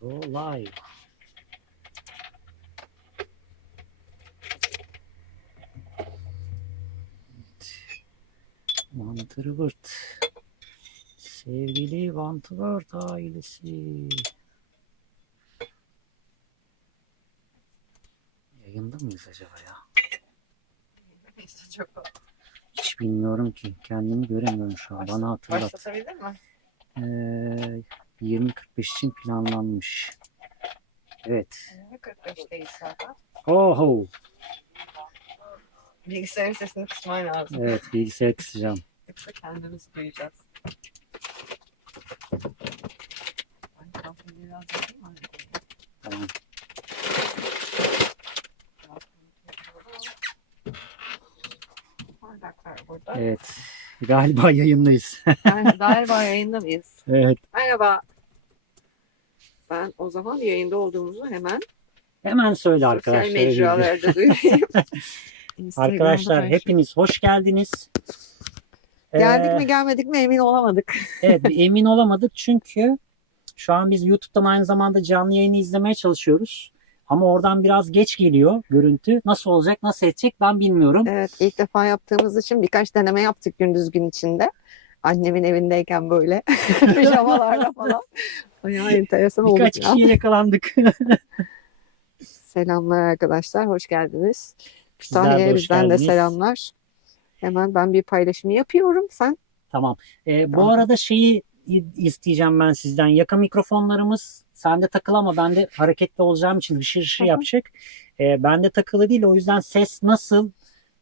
Go live. Vantırbırt. Sevgili Vantırbırt ailesi. Yayında mıyız acaba ya? Hiç bilmiyorum ki. Kendimi göremiyorum şu an. Bana hatırlat. Başlatabilir mi? 20.45 için planlanmış. Evet. 45'teyiz zaten. Oho. Bilgisayarın sesini kısman lazım. Evet, bilgisayarı kısacağım. Yoksa kendimiz duyacağız. Ben kafayı biraz yapayım mı? Tamam. Bardaklar burada. Evet. Galiba yayındayız. Yani galiba yayında mıyız? Evet. Merhaba. Ben o zaman yayında olduğumuzu Hemen söyle sosyal arkadaşlar. mecralarda duyurayım. Arkadaşlar hepiniz hoş geldiniz. Geldik mi gelmedik mi emin olamadık. Evet, emin olamadık çünkü şu an biz YouTube'dan aynı zamanda canlı yayını izlemeye çalışıyoruz. Ama oradan biraz geç geliyor görüntü. Nasıl olacak, nasıl edecek ben bilmiyorum. Evet, ilk defa yaptığımız için birkaç deneme yaptık gündüz gün içinde. Annemin evindeyken böyle pijamalarla falan. Bayağı enteresan oldu. Birkaç kişiye yakalandık. Selamlar arkadaşlar, hoş geldiniz. Sizler de Kütahya'ya hoş bizden de geldiniz. selamlar. Hemen ben bir paylaşımı yapıyorum. Sen? Tamam. Bu Tamam. arada şeyi isteyeceğim ben sizden. Yaka mikrofonlarımız sende takılı ama ben de hareketli olacağım için hışır hışır yapacak. Bende takılı değil. O yüzden ses nasıl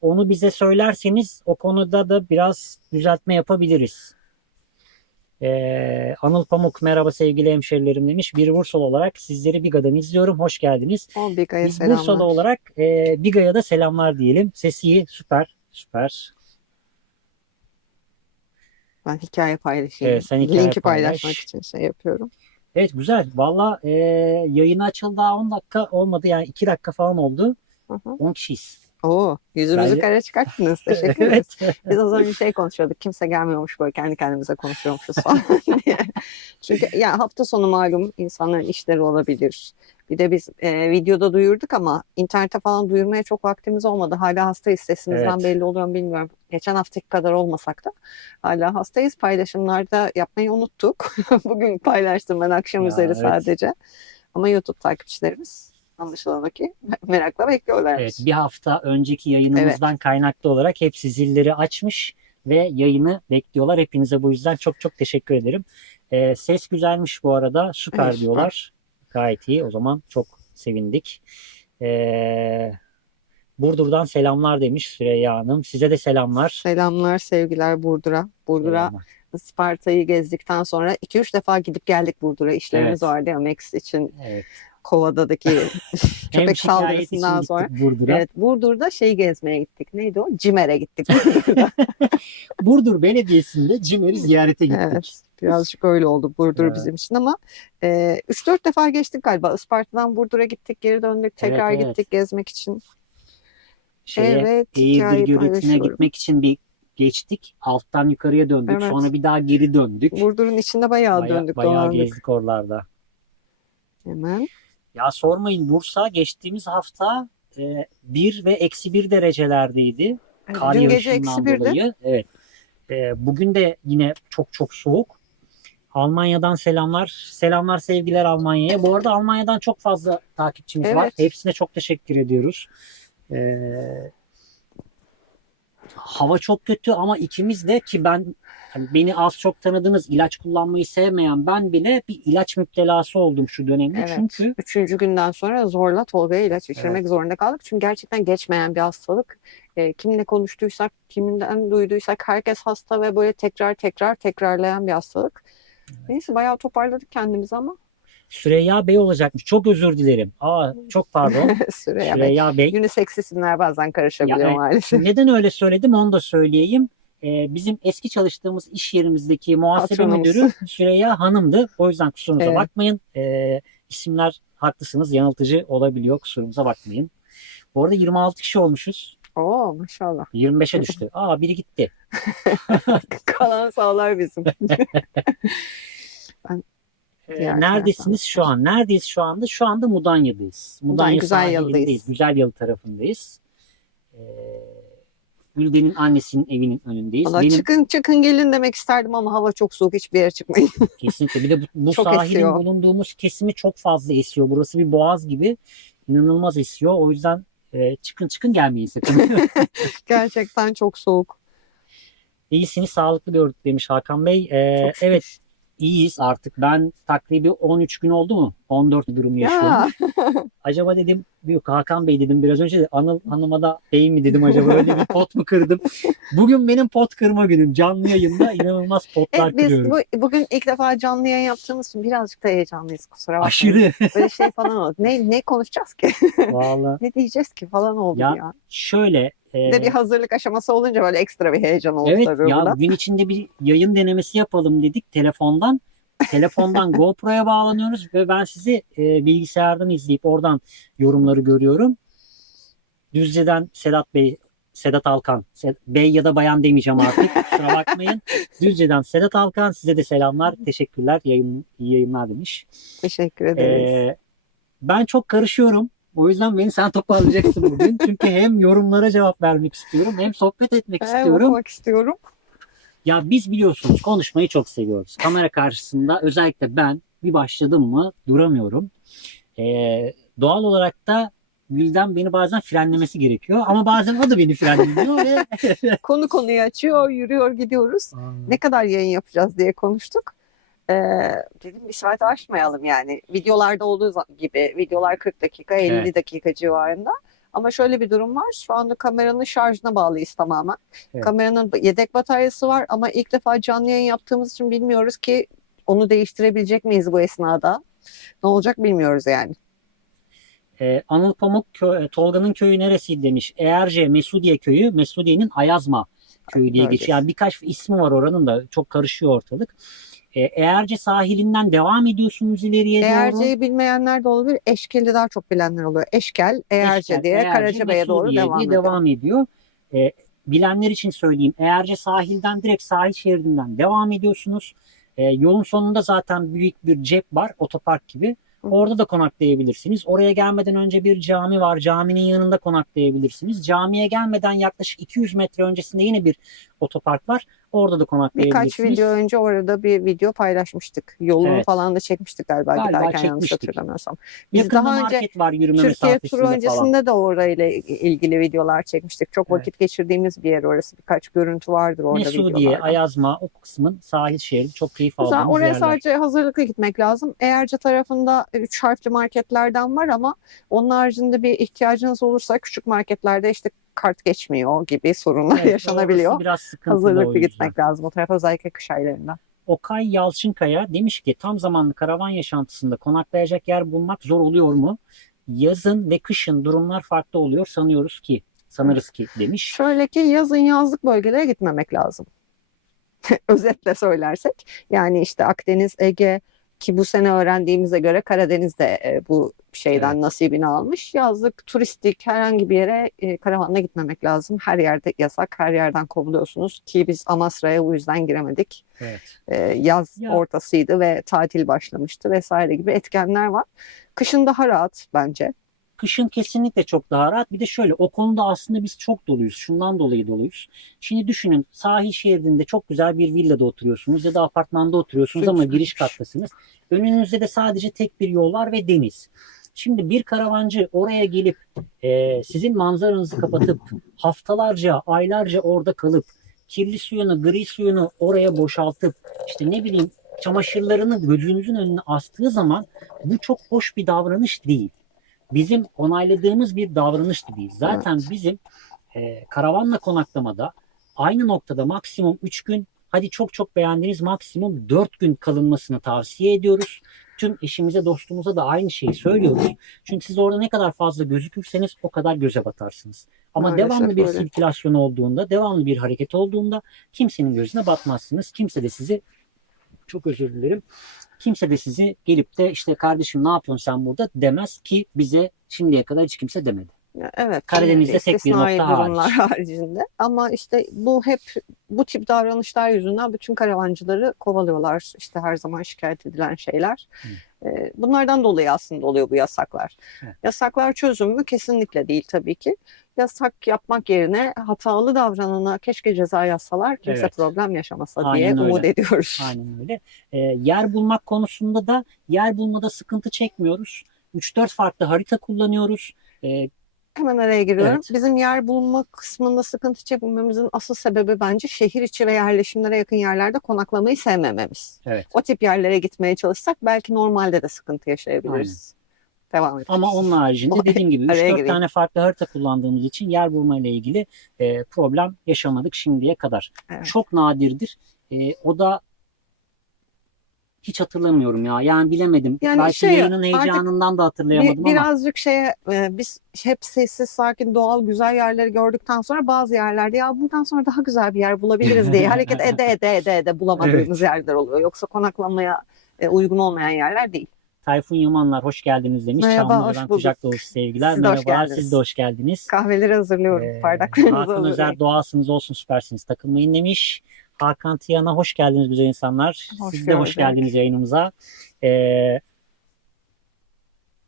onu bize söylerseniz o konuda da biraz düzeltme yapabiliriz. Anıl Pamuk merhaba sevgili hemşerilerim demiş. Bir Bursalı olarak sizleri Biga'dan izliyorum. Hoş geldiniz. O Biga'ya Biz selamlar. Bursalı olarak Biga'ya da selamlar diyelim. Sesi iyi. Süper. Süper. Ben hikaye paylaşayım. Evet, sen hikaye Linki paylaş. paylaşmak için şey yapıyorum. Evet güzel. Valla yayını açıldı daha 10 dakika olmadı. Yani 2 dakika falan oldu. Hı hı. 10 kişiyiz. Oo, yüzümüzü Bence- kara çıkarttınız. Teşekkür ederiz. Evet. Biz az önce şey konuşuyorduk. Kimse gelmiyormuş böyle kendi kendimize konuşuyormuşuz falan diye. Çünkü ya hafta sonu malum insanların işleri olabilir. Bir de biz videoda duyurduk ama internete falan duyurmaya çok vaktimiz olmadı. Hala hastayız. Sesimizden Evet. belli oluyor mu bilmiyorum. Geçen haftaki kadar olmasak da hala hastayız. Paylaşımlarda yapmayı unuttuk. Bugün paylaştım ben akşam Ya, üzeri evet. sadece. Ama YouTube takipçilerimiz anlaşılan o ki merakla bekliyorlarmış. Evet, bir hafta önceki yayınımızdan kaynaklı olarak hepsi zilleri açmış ve yayını bekliyorlar. Hepinize bu yüzden çok çok teşekkür ederim. Ses güzelmiş bu arada. Süper Evet, süper. diyorlar. Gayet iyi. O zaman çok sevindik. Burdur'dan selamlar demiş Süreyya Hanım. Size de selamlar. Selamlar, sevgiler Burdur'a. Burdur'a Selamlar. Isparta'yı gezdikten sonra 2-3 defa gidip geldik Burdur'a. İşlerimiz Evet. vardı ya Max için Evet. Kovada'daki Hem köpek şikayet için saldırısından gittik sonra. Burdur'a. Evet, Burdur'da şey gezmeye gittik. Neydi o? Cimer'e gittik Burdur'da. Burdur Belediyesi'nde Cimer'i ziyarete gittik. Evet, birazcık öyle oldu Burdur Evet. bizim için ama 3-4 defa geçtik galiba. Isparta'dan Burdur'a gittik, geri döndük, tekrar Evet, evet. gittik gezmek için. Şeye, Evet, Eğirdir hikayeyi Görütü'ne paylaşıyorum. gitmek için bir geçtik. Alttan yukarıya döndük. Evet. Sonra bir daha geri döndük. Burdur'un içinde bayağı döndük, Bayağı dolandık. gezdik oralarda. Hemen. Ya sormayın, Bursa geçtiğimiz hafta 1 ve -1 derecelerdeydi. Evet, Kar dün gece yağışından -1'di. dolayı. Evet. Bugün de yine çok çok soğuk. Almanya'dan selamlar. Selamlar sevgiler Almanya'ya. Bu arada Almanya'dan çok fazla takipçimiz var. Evet. Hepsine çok teşekkür ediyoruz. Hava çok kötü ama ikimiz de ki ben hani beni az çok tanıdığınız ilaç kullanmayı sevmeyen ben bile bir ilaç müptelası oldum şu dönemde. Evet. Çünkü 3. günden sonra zorla Tolga'ya ilaç içirmek zorunda kaldık. Çünkü gerçekten geçmeyen bir hastalık. Kiminle konuştuysak, kiminden duyduysak herkes hasta ve böyle tekrarlayan bir hastalık. Neyse bayağı toparladık kendimizi ama. Süreyya Bey olacakmış. Çok özür dilerim. Çok pardon. Süreyya Bey. Unisex isimler bazen karışabiliyor Ya, maalesef. neden öyle söyledim onu da söyleyeyim. Bizim eski çalıştığımız iş yerimizdeki muhasebe Patronumuz. müdürü Süreyya Hanım'dı. O yüzden kusurumuza Evet. bakmayın. İsimler haklısınız. Yanıltıcı olabiliyor. Kusurumuza bakmayın. Bu arada 26 kişi olmuşuz. Oo maşallah. 25'e düştü. Biri gitti. Kalan sağlar bizim. Diğer Neredesiniz şu an? Neredeyiz şu anda? Şu anda Mudanya'dayız. Mudanya Güzelyalı'dayız. sahilindeyiz. Güzelyalı tarafındayız. Ee, Gülden'in annesinin evinin önündeyiz. Valla çıkın çıkın gelin demek isterdim ama hava çok soğuk, hiçbir yere çıkmayın. Kesinlikle. Bir de bu Çok sahilin esiyor. bulunduğumuz kesimi çok fazla esiyor. Burası bir boğaz gibi. İnanılmaz esiyor. O yüzden çıkın gelmeyin sakın. Gerçekten çok soğuk. İyisiniz, sağlıklı gördük demiş Hakan Bey. Çok şükür. Evet, iyiyiz artık. Ben takribi 13 gün oldu mu? 14 durum yaşıyorum. Ya. Acaba dedim, yok Hakan Bey dedim biraz önce de, Anıl Hanım'a da bey mi dedim, acaba öyle bir pot mu kırdım? Bugün benim pot kırma günüm. Canlı yayında inanılmaz potlar Biz kırıyorum. bugün ilk defa canlı yayın yaptığımız için birazcık da heyecanlıyız, kusura bakmayın. Aşırı. Böyle şey falan oldu. Ne konuşacağız ki? Vallahi. Ne diyeceğiz ki falan oldu Ya, ya. Şöyle. Bir de bir hazırlık aşaması olunca böyle ekstra bir heyecan oldu Evet tabii ya, burada. gün içinde bir yayın denemesi yapalım dedik telefondan. Telefondan GoPro'ya bağlanıyoruz ve ben sizi bilgisayardan izleyip oradan yorumları görüyorum. Düzce'den Sedat Bey, Sedat Alkan, Bey ya da bayan demeyeceğim artık, kusura bakmayın. Düzce'den Sedat Alkan, size de selamlar, teşekkürler, iyi yayınlar demiş. Teşekkür ederiz. Ben çok karışıyorum. O yüzden beni sen toparlayacaksın bugün. Çünkü hem yorumlara cevap vermek istiyorum hem sohbet etmek istiyorum. Okumak istiyorum. Ya biz biliyorsunuz konuşmayı çok seviyoruz. Kamera karşısında özellikle ben bir başladım mı duramıyorum. Doğal olarak da Gülden beni bazen frenlemesi gerekiyor. Ama bazen o da beni frenliyor. Ve... Konu konuyu açıyor, yürüyor gidiyoruz. Ne kadar yayın yapacağız diye konuştuk. Dedim bir saat aşmayalım yani. Videolarda olduğu gibi. Videolar 40 dakika, 50 Evet. dakika civarında. Ama şöyle bir durum var. Şu anda kameranın şarjına bağlıyız tamamen. Evet. Kameranın yedek bataryası var ama ilk defa canlı yayın yaptığımız için bilmiyoruz ki onu değiştirebilecek miyiz bu esnada. Ne olacak bilmiyoruz yani. Anıl Pamuk Tolga'nın köyü neresiydi demiş. Eğerce Mesudiye köyü, Mesudiye'nin Ayazma köyü diye Bölgesi. geçiyor. Yani birkaç ismi var oranın da, çok karışıyor ortalık. Eğerce sahilinden devam ediyorsunuz ileriye doğru. Eğerce'yi bilmeyenler de olabilir. Eşkel'i daha çok bilenler oluyor. Eşkel, Eğerce Eşkel, diye Eğerce, Karacabey'e doğru Mesudiye devam diye ediyor. devam ediyor. Bilenler için söyleyeyim. Eğerce sahilden direkt sahil şeridinden devam ediyorsunuz. Yolun sonunda zaten büyük bir cep var, otopark gibi. Orada da konaklayabilirsiniz. Oraya gelmeden önce bir cami var. Caminin yanında konaklayabilirsiniz. Camiye gelmeden yaklaşık 200 metre öncesinde yine bir otopark var. Orada da konaklayabilirsiniz. Birkaç video önce orada bir video paylaşmıştık. Yolunu Evet. falan da çekmiştik galiba giderken, yanlış çekmiştik. hatırlamıyorsam. Biz Yakında daha önce market var yürüme Türkiye mesafesinde turu falan. öncesinde de orayla ilgili videolar çekmiştik. Çok Evet. vakit geçirdiğimiz bir yer orası. Birkaç görüntü vardır orada Mesudiye, videolarda. Ayazma, o kısmın sahil şeridi çok keyif Güzel. aldığımız Oraya yerler. sadece hazırlıklı gitmek lazım. Eğerce tarafında 3 harfli marketlerden var ama onun haricinde bir ihtiyacınız olursa küçük marketlerde işte kart geçmiyor gibi sorunlar Evet, yaşanabiliyor. orası biraz sıkıntılı o Hazırlıklı yüzden. gitmek lazım o tarafa, özellikle kış aylarında. Okay Yalçınkaya demiş ki tam zamanlı karavan yaşantısında konaklayacak yer bulmak zor oluyor mu? Yazın ve kışın durumlar farklı oluyor sanırız ki demiş. Şöyle ki yazın yazlık bölgelere gitmemek lazım. Özetle söylersek. Yani işte Akdeniz, Ege, ki bu sene öğrendiğimize göre Karadeniz de bu şeyden Evet. nasibini almış. Yazlık, turistik herhangi bir yere karavanla gitmemek lazım. Her yerde yasak, her yerden kovuluyorsunuz ki biz Amasra'ya bu yüzden giremedik. Evet. Yaz Ya. ortasıydı ve tatil başlamıştı vesaire gibi etkenler var. Kışın daha rahat bence. Kışın kesinlikle çok daha rahat. Bir de şöyle, o konuda aslında biz çok doluyuz. Şundan dolayı doluyuz. Şimdi düşünün, sahil şeridinde çok güzel bir villada oturuyorsunuz ya da apartmanda oturuyorsunuz ama giriş kattasınız. Önünüzde de sadece tek bir yol var ve deniz. Şimdi bir karavancı oraya gelip sizin manzaranızı kapatıp haftalarca, aylarca orada kalıp kirli suyunu, gri suyunu oraya boşaltıp işte ne bileyim çamaşırlarını gözünüzün önüne astığı zaman bu çok hoş bir davranış değil. Bizim onayladığımız bir davranış da değil. Zaten bizim karavanla konaklamada aynı noktada maksimum 3 gün, hadi çok beğendiğiniz maksimum 4 gün kalınmasını tavsiye ediyoruz. Tüm eşimize, dostumuza da aynı şeyi söylüyoruz. Çünkü siz orada ne kadar fazla gözükürseniz o kadar göze batarsınız. Ama Maalesef devamlı bir öyle. sirkülasyon olduğunda, devamlı bir hareket olduğunda kimsenin gözüne batmazsınız. Kimse de sizi, çok özür dilerim, kimse de sizi gelip de işte kardeşim ne yapıyorsun sen burada demez ki bize şimdiye kadar hiç kimse demedi. Evet. Karadeniz'de tek bir istisnai nokta durumlar hariç. haricinde. Ama işte bu tip davranışlar yüzünden bütün karavancıları kovalıyorlar. İşte her zaman şikayet edilen şeyler. Hı. Bunlardan dolayı aslında oluyor bu yasaklar. Evet. Yasaklar çözüm mü? Kesinlikle değil tabii ki. Yasak yapmak yerine hatalı davranana keşke ceza yazsalar, kimse Evet. problem yaşamasa diye Aynen öyle. umut ediyoruz. Aynen öyle. Yer bulmak konusunda da yer bulmada sıkıntı çekmiyoruz. 3-4 farklı harita kullanıyoruz. Hemen araya giriyorum. Evet. Bizim yer bulma kısmında sıkıntı çekmememizin asıl sebebi bence şehir içi ve yerleşimlere yakın yerlerde konaklamayı sevmememiz. Evet. O tip yerlere gitmeye çalışsak belki normalde de sıkıntı yaşayabiliriz. Devam edelim. Ama onun haricinde dediğim gibi Araya 3-4 gireyim. tane farklı harita kullandığımız için yer bulma ile ilgili problem yaşamadık şimdiye kadar. Evet. Çok nadirdir. O da hiç hatırlamıyorum ya. Yani bilemedim. Yani Belki yayının heyecanından da hatırlayamadım ama. Birazcık biz hep sessiz, sakin, doğal, güzel yerleri gördükten sonra bazı yerlerde ya buradan sonra daha güzel bir yer bulabiliriz diye hareket ede bulamadığımız yerler oluyor. Yoksa konaklamaya uygun olmayan yerler değil. Tayfun Yamanlar hoş geldiniz demiş. Merhaba, Çamlıca'dan hoş bulduk. kucak dolusu sevgiler. Siz de hoş Merhabalar, geldiniz. siz de hoş geldiniz. Kahveleri hazırlıyorum. Bardaklarınızı Hakan hazırlayın. Özer doğalsınız olsun süpersiniz takılmayın demiş. Hakan Tiyan'a hoş geldiniz güzel insanlar. Hoş Siz de hoş gördük. geldiniz yayınımıza.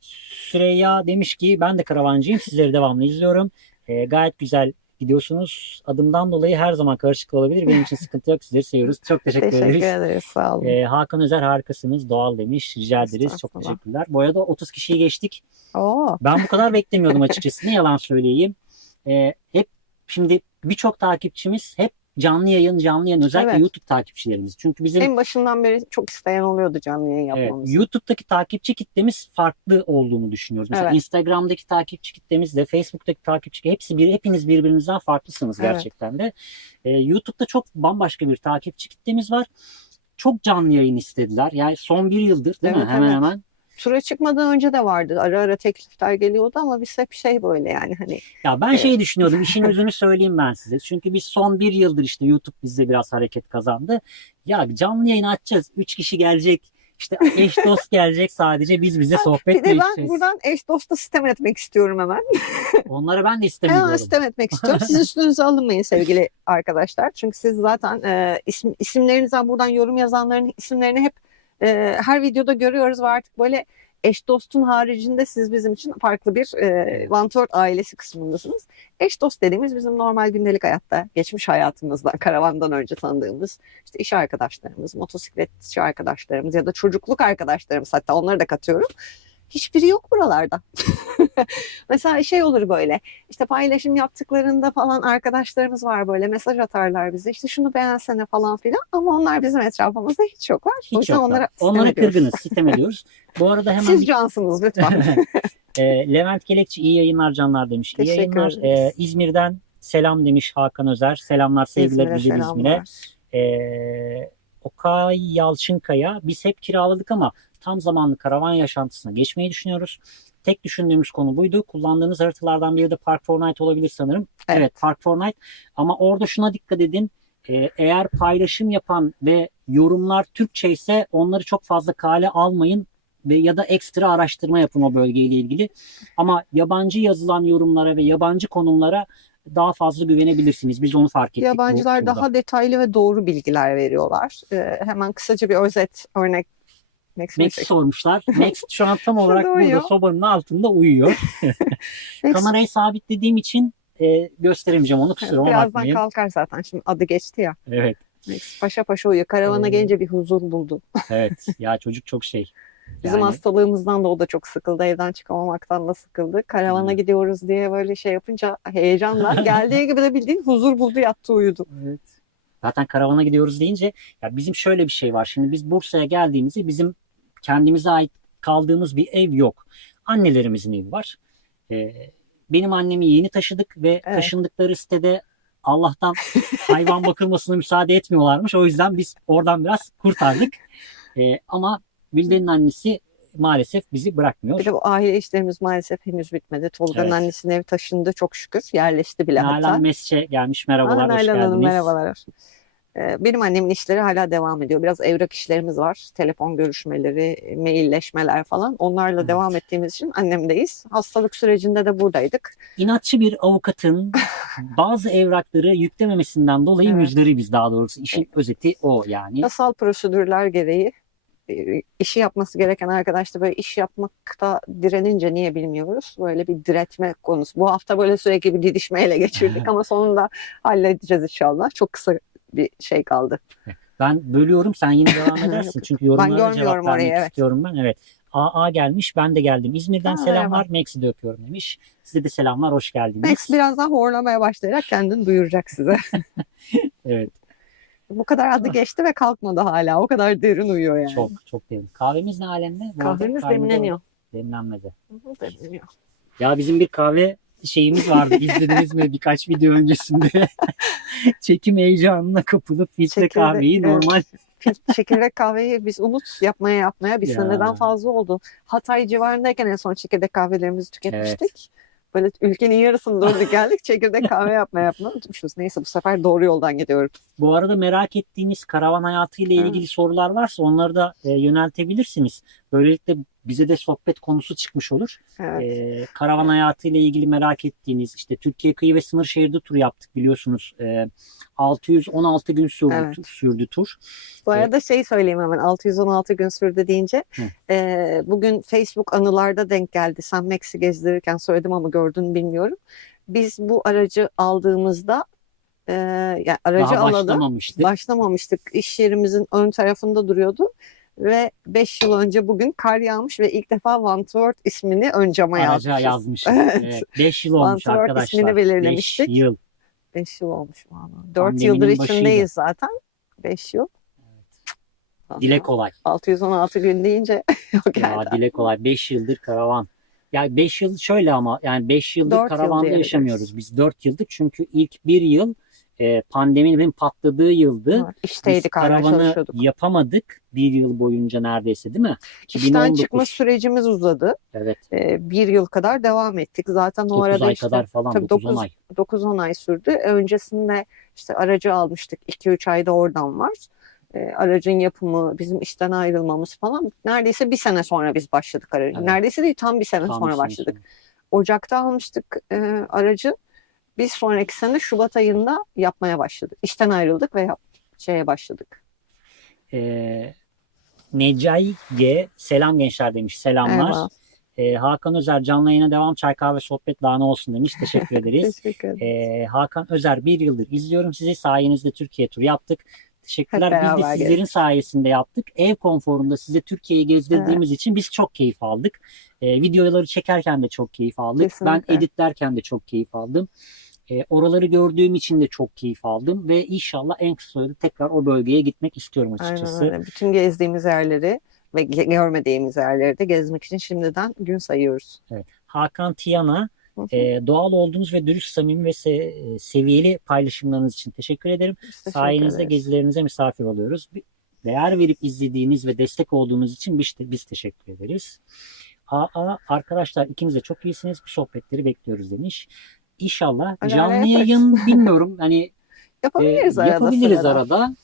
Süreyya demiş ki ben de karavancıyım. Sizleri devamlı izliyorum. Gayet güzel gidiyorsunuz. Adımdan dolayı her zaman karışık olabilir. Benim için sıkıntı yok. Sizleri seviyoruz. Çok teşekkür Teşekkür ederiz. ederiz. Sağ olun. Hakan Özer harikasınız. Doğal demiş. Rica ederiz. Çok Estağfurullah. teşekkürler. Bu arada 30 kişiyi geçtik. Oo. Ben bu kadar beklemiyordum açıkçası. Ne yalan söyleyeyim. Hep şimdi birçok takipçimiz hep canlı yayın özellikle Evet. YouTube takipçilerimiz. Çünkü bizim En başından beri çok isteyen oluyordu canlı yayın yapmamızı. YouTube'daki takipçi kitlemiz farklı olduğunu düşünüyoruz. Mesela Evet. Instagram'daki takipçi kitlemiz Facebook'taki takipçi hepiniz birbirinizden farklısınız Evet. gerçekten de. YouTube'da çok bambaşka bir takipçi kitlemiz var. Çok canlı yayın istediler. Yani son bir yıldır değil mi? Evet, Hemen evet. hemen. Tura çıkmadan önce de vardı. Ara ara teklifler geliyordu ama biz hep böyle yani hani Ya ben şeyi düşünüyordum. İşin özünü söyleyeyim ben size. Çünkü biz son bir yıldır işte YouTube bizde biraz hareket kazandı. Ya canlı yayın açacağız. 3 kişi gelecek. İşte eş dost gelecek sadece biz bize sohbet bir mi de ben edeceğiz? buradan eş dosta sitem etmek istiyorum hemen. Onları ben de Hemen istemiyorum. sitem etmek istiyorum. Siz üstünüze alınmayın sevgili arkadaşlar. Çünkü siz zaten isimlerinizden buradan yorum yazanların isimlerini hep her videoda görüyoruz ve artık böyle eş dostun haricinde siz bizim için farklı bir One Third ailesi kısmındasınız. Eş dost dediğimiz bizim normal gündelik hayatta, geçmiş hayatımızdan, karavandan önce tanıdığımız işte iş arkadaşlarımız, motosikletçi arkadaşlarımız ya da çocukluk arkadaşlarımız, hatta onları da katıyorum. Hiçbiri yok buralarda. Mesela olur böyle işte paylaşım yaptıklarında falan arkadaşlarımız var, böyle mesaj atarlar bize işte şunu beğensene falan filan, ama onlar bizim etrafımızda hiç yoklar. O Hiç yüzden yok. onlara sitem ediyoruz. Kırgınız, sitem ediyoruz. Bu arada hemen Siz cansınız lütfen. Levent Kelekçi iyi yayınlar canlar demiş. İyi Teşekkür yayınlar. ederiz. İzmir'den selam demiş Hakan Özer. Selamlar sevgiler İzmir'e güzel İzmir'e. selamlar. Okay Yalçınkaya biz hep kiraladık ama tam zamanlı karavan yaşantısına geçmeyi düşünüyoruz. Tek düşündüğümüz konu buydu. Kullandığınız haritalardan biri de Park Fortnite olabilir sanırım. Evet, Park Fortnite. Ama orada şuna dikkat edin. Eğer paylaşım yapan ve yorumlar Türkçe ise onları çok fazla kale almayın ve ya da ekstra araştırma yapın o bölgeyle ilgili. Ama yabancı yazılan yorumlara ve yabancı konumlara daha fazla güvenebilirsiniz. Biz onu fark ettik. Yabancılar burada. daha detaylı ve doğru bilgiler veriyorlar. Hemen kısaca bir özet örnek. Max'i sormuşlar. Max şu an tam olarak burada uyuyor. sobanın altında uyuyor. Kamerayı sabitlediğim için gösteremeyeceğim onu, kusuruma Birazdan bakmayın. kalkar zaten, şimdi adı geçti ya. Evet. Max paşa paşa uyuyor. Karavana gelince bir huzur buldu. Evet. Ya çocuk çok şey. Bizim hastalığımızdan da o da çok sıkıldı. Evden çıkamamaktan da sıkıldı. Karavana gidiyoruz diye böyle yapınca heyecanla geldiği gibi de bildiğin huzur buldu, yattı uyudu. Evet. Zaten karavana gidiyoruz deyince ya bizim şöyle bir şey var. Şimdi biz Bursa'ya geldiğimizde bizim kendimize ait kaldığımız bir ev yok. Annelerimizin evi var. Benim annemi yeni taşıdık ve taşındıkları sitede Allah'tan hayvan bakılmasına müsaade etmiyorlarmış. O yüzden biz oradan biraz kurtardık. Ama Vilde'nin annesi maalesef bizi bırakmıyor. Bir de bu aile işlerimiz maalesef henüz bitmedi. Tolga'nın annesinin evi taşındı çok şükür. Yerleşti bile hatta. Nalan Mesçe gelmiş. Merhabalar, hoş Nalan Hanım, geldiniz. merhabalar. Benim annemin işleri hala devam ediyor. Biraz evrak işlerimiz var. Telefon görüşmeleri, mailleşmeler falan. Onlarla Evet. devam ettiğimiz için annemdeyiz. Hastalık sürecinde de buradaydık. İnatçı bir avukatın bazı evrakları yüklememesinden dolayı Evet. müjdariyiz daha doğrusu. İşin özeti o yani. Yasal prosedürler gereği işi yapması gereken arkadaş da böyle iş yapmakta direnince niye bilmiyoruz. Böyle bir diretme konusu. Bu hafta böyle sürekli bir didişmeyle geçirdik ama sonunda halledeceğiz inşallah. Çok kısa bir şey kaldı. Ben bölüyorum, sen yine devam edersin. Çünkü yorumlara cevap görmüyorum vermek orayı, evet. istiyorum ben. Evet. AA gelmiş, ben de geldim. İzmir'den selamlar, Max'i de öpüyorum demiş. Size de selamlar, hoş geldiniz. Max birazdan horlamaya başlayarak kendini duyuracak size. Evet. Bu kadar adı geçti ve kalkmadı hala. O kadar derin uyuyor yani. Çok derin. Kahvemiz ne alemde? Kahvemiz demleniyor. Demlenmedi. Demleniyor. Ya bizim bir kahve şeyimiz vardı. İzlediniz mi birkaç video öncesinde? Çekim heyecanına kapılıp filtre kahveyi normal. Çekirdek kahveyi biz yapmaya bir Ya. seneden fazla oldu. Hatay civarındayken en son çekirdek kahvelerimizi tüketmiştik. Evet. Böyle ülkenin yarısını doğru geldik. Çekirdek kahve yapmaya unutmuşuz. Neyse bu sefer doğru yoldan gidiyorum. Bu arada merak ettiğiniz karavan hayatı ile ilgili sorular varsa onları da yöneltebilirsiniz. Böylelikle bize de sohbet konusu çıkmış olur. Evet. Karavan hayatı ile ilgili merak ettiğiniz, işte Türkiye kıyı ve sınır şeridi turu yaptık biliyorsunuz. 616 gün sürdü tur. Bu arada söyleyeyim hemen, 616 gün sürdü deyince bugün Facebook anılarda denk geldi. Sen Max'i gezdirirken söyledim ama gördün mü bilmiyorum. Biz bu aracı aldığımızda yani aracı Daha başlamamıştık. İş yerimizin ön tarafında duruyordu ve 5 yıl önce bugün kar yağmış ve ilk defa Wandsworth ismini ön cama yazmışız. Evet. 5 yıl olmuş Wandsworth arkadaşlar. ismini belirlemiştik. 5 yıl. 5 yıl olmuş valla. 4 yıldır içindeyiz zaten. 5 yıl. Evet. Dile kolay. 616 gün deyince yok ya dile kolay. 5 yıldır karavan. Yani 5 yıl şöyle ama yani 5 yıldır karavanda yaşamıyoruz. Biz 4 yıldır çünkü ilk 1 yıl pandeminin patladığı yıldı. Evet, İşteydik, biz karavanı yapamadık 1 yıl boyunca neredeyse, değil mi? İşten çıkma sürecimiz uzadı. Evet. 1 yıl kadar devam ettik. Zaten o arada 9 ay kadar falan, 9-10 ay. 9-10 ay sürdü. Öncesinde işte aracı almıştık. 2-3 ayda oradan var. Aracın yapımı, bizim işten ayrılmamız falan. Neredeyse bir sene sonra biz başladık aracı. Evet. Neredeyse değil, tam bir sene sonra başladık. Ocak'ta almıştık aracı. Bir sonraki sene Şubat ayında yapmaya başladık. İşten ayrıldık ve başladık. Necai G. Selam gençler demiş. Selamlar. Hakan Özer canlı yayına devam, çay kahve sohbet daha ne olsun demiş. Teşekkür ederiz. Teşekkür ederiz. Hakan Özer 1 yıldır izliyorum sizi. Sayenizde Türkiye turu yaptık. Teşekkürler. Biz de sizlerin sayesinde yaptık. Ev konforunda size Türkiye'yi gezdirdiğimiz için biz çok keyif aldık. Videoları çekerken de çok keyif aldık. Kesinlikle. Ben editlerken de çok keyif aldım. Oraları gördüğüm için de çok keyif aldım ve inşallah en kısa sürede tekrar o bölgeye gitmek istiyorum açıkçası. Aynen öyle. Bütün gezdiğimiz yerleri ve görmediğimiz yerleri de gezmek için şimdiden gün sayıyoruz. Evet. Hakan Tiana, doğal olduğunuz ve dürüst, samimi ve seviyeli paylaşımlarınız için teşekkür ederim. Sayenizde gezilerinize misafir oluyoruz. Değer verip izlediğiniz ve destek olduğunuz için biz teşekkür ederiz. Arkadaşlar ikiniz de çok iyisiniz. Bu sohbetleri bekliyoruz demiş. İnşallah canlı yayın bilmiyorum. Hani yapabiliriz arada.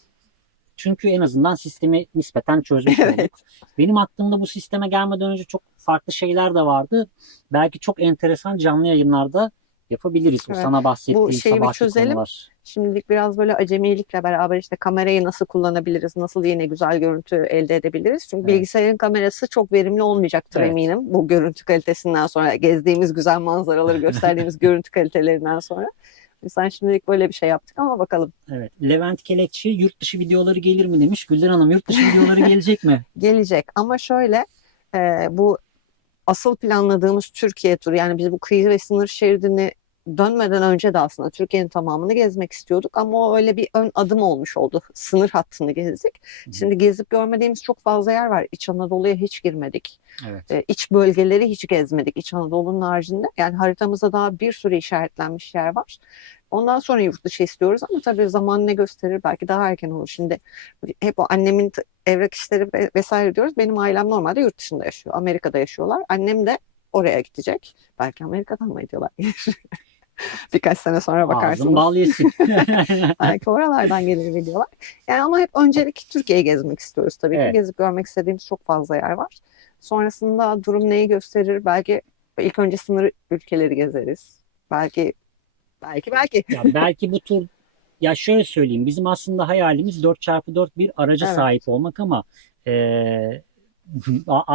Çünkü en azından sistemi nispeten çözmüş olduk. Evet. Benim aklımda bu sisteme gelmeden önce çok farklı şeyler de vardı. Belki çok enteresan canlı yayınlarda yapabiliriz. Evet. O sana bahsettiğim sabahki konular. Şimdilik biraz böyle acemilikle beraber işte kamerayı nasıl kullanabiliriz, nasıl yine güzel görüntü elde edebiliriz. Çünkü bilgisayarın kamerası çok verimli olmayacaktır eminim. Bu görüntü kalitesinden sonra, gezdiğimiz güzel manzaraları gösterdiğimiz görüntü kalitelerinden sonra. Sen şimdilik böyle bir şey yaptık ama bakalım. Evet. Levent Kelekçi yurt dışı videoları gelir mi demiş. Gülden Hanım yurt dışı videoları gelecek mi? Gelecek ama şöyle bu asıl planladığımız Türkiye turu, yani biz bu kıyı ve sınır şeridini dönmeden önce de aslında Türkiye'nin tamamını gezmek istiyorduk ama o öyle bir ön adım olmuş oldu. Sınır hattını gezdik. Şimdi gezip görmediğimiz çok fazla yer var. İç Anadolu'ya hiç girmedik. Evet. İç bölgeleri hiç gezmedik İç Anadolu'nun haricinde. Yani haritamızda daha bir sürü işaretlenmiş yer var. Ondan sonra yurt dışı istiyoruz ama tabii zaman ne gösterir, belki daha erken olur. Şimdi hep o annemin evrak işleri vesaire diyoruz. Benim ailem normalde yurt dışında yaşıyor. Amerika'da yaşıyorlar. Annem de oraya gidecek. Belki Amerika'dan mı ediyorlar? Birkaç sene sonra Ağzın bakarsınız. bal yesin. Belki oralardan gelir videolar. Yani ama hep öncelik Türkiye'yi gezmek istiyoruz tabii ki. Evet. Gezip görmek istediğimiz çok fazla yer var. Sonrasında durum neyi gösterir? Belki ilk önce sınır ülkeleri gezeriz. Belki. Ya belki bu tur, ya şöyle söyleyeyim, bizim aslında hayalimiz 4x4 bir araca Evet. sahip olmak ama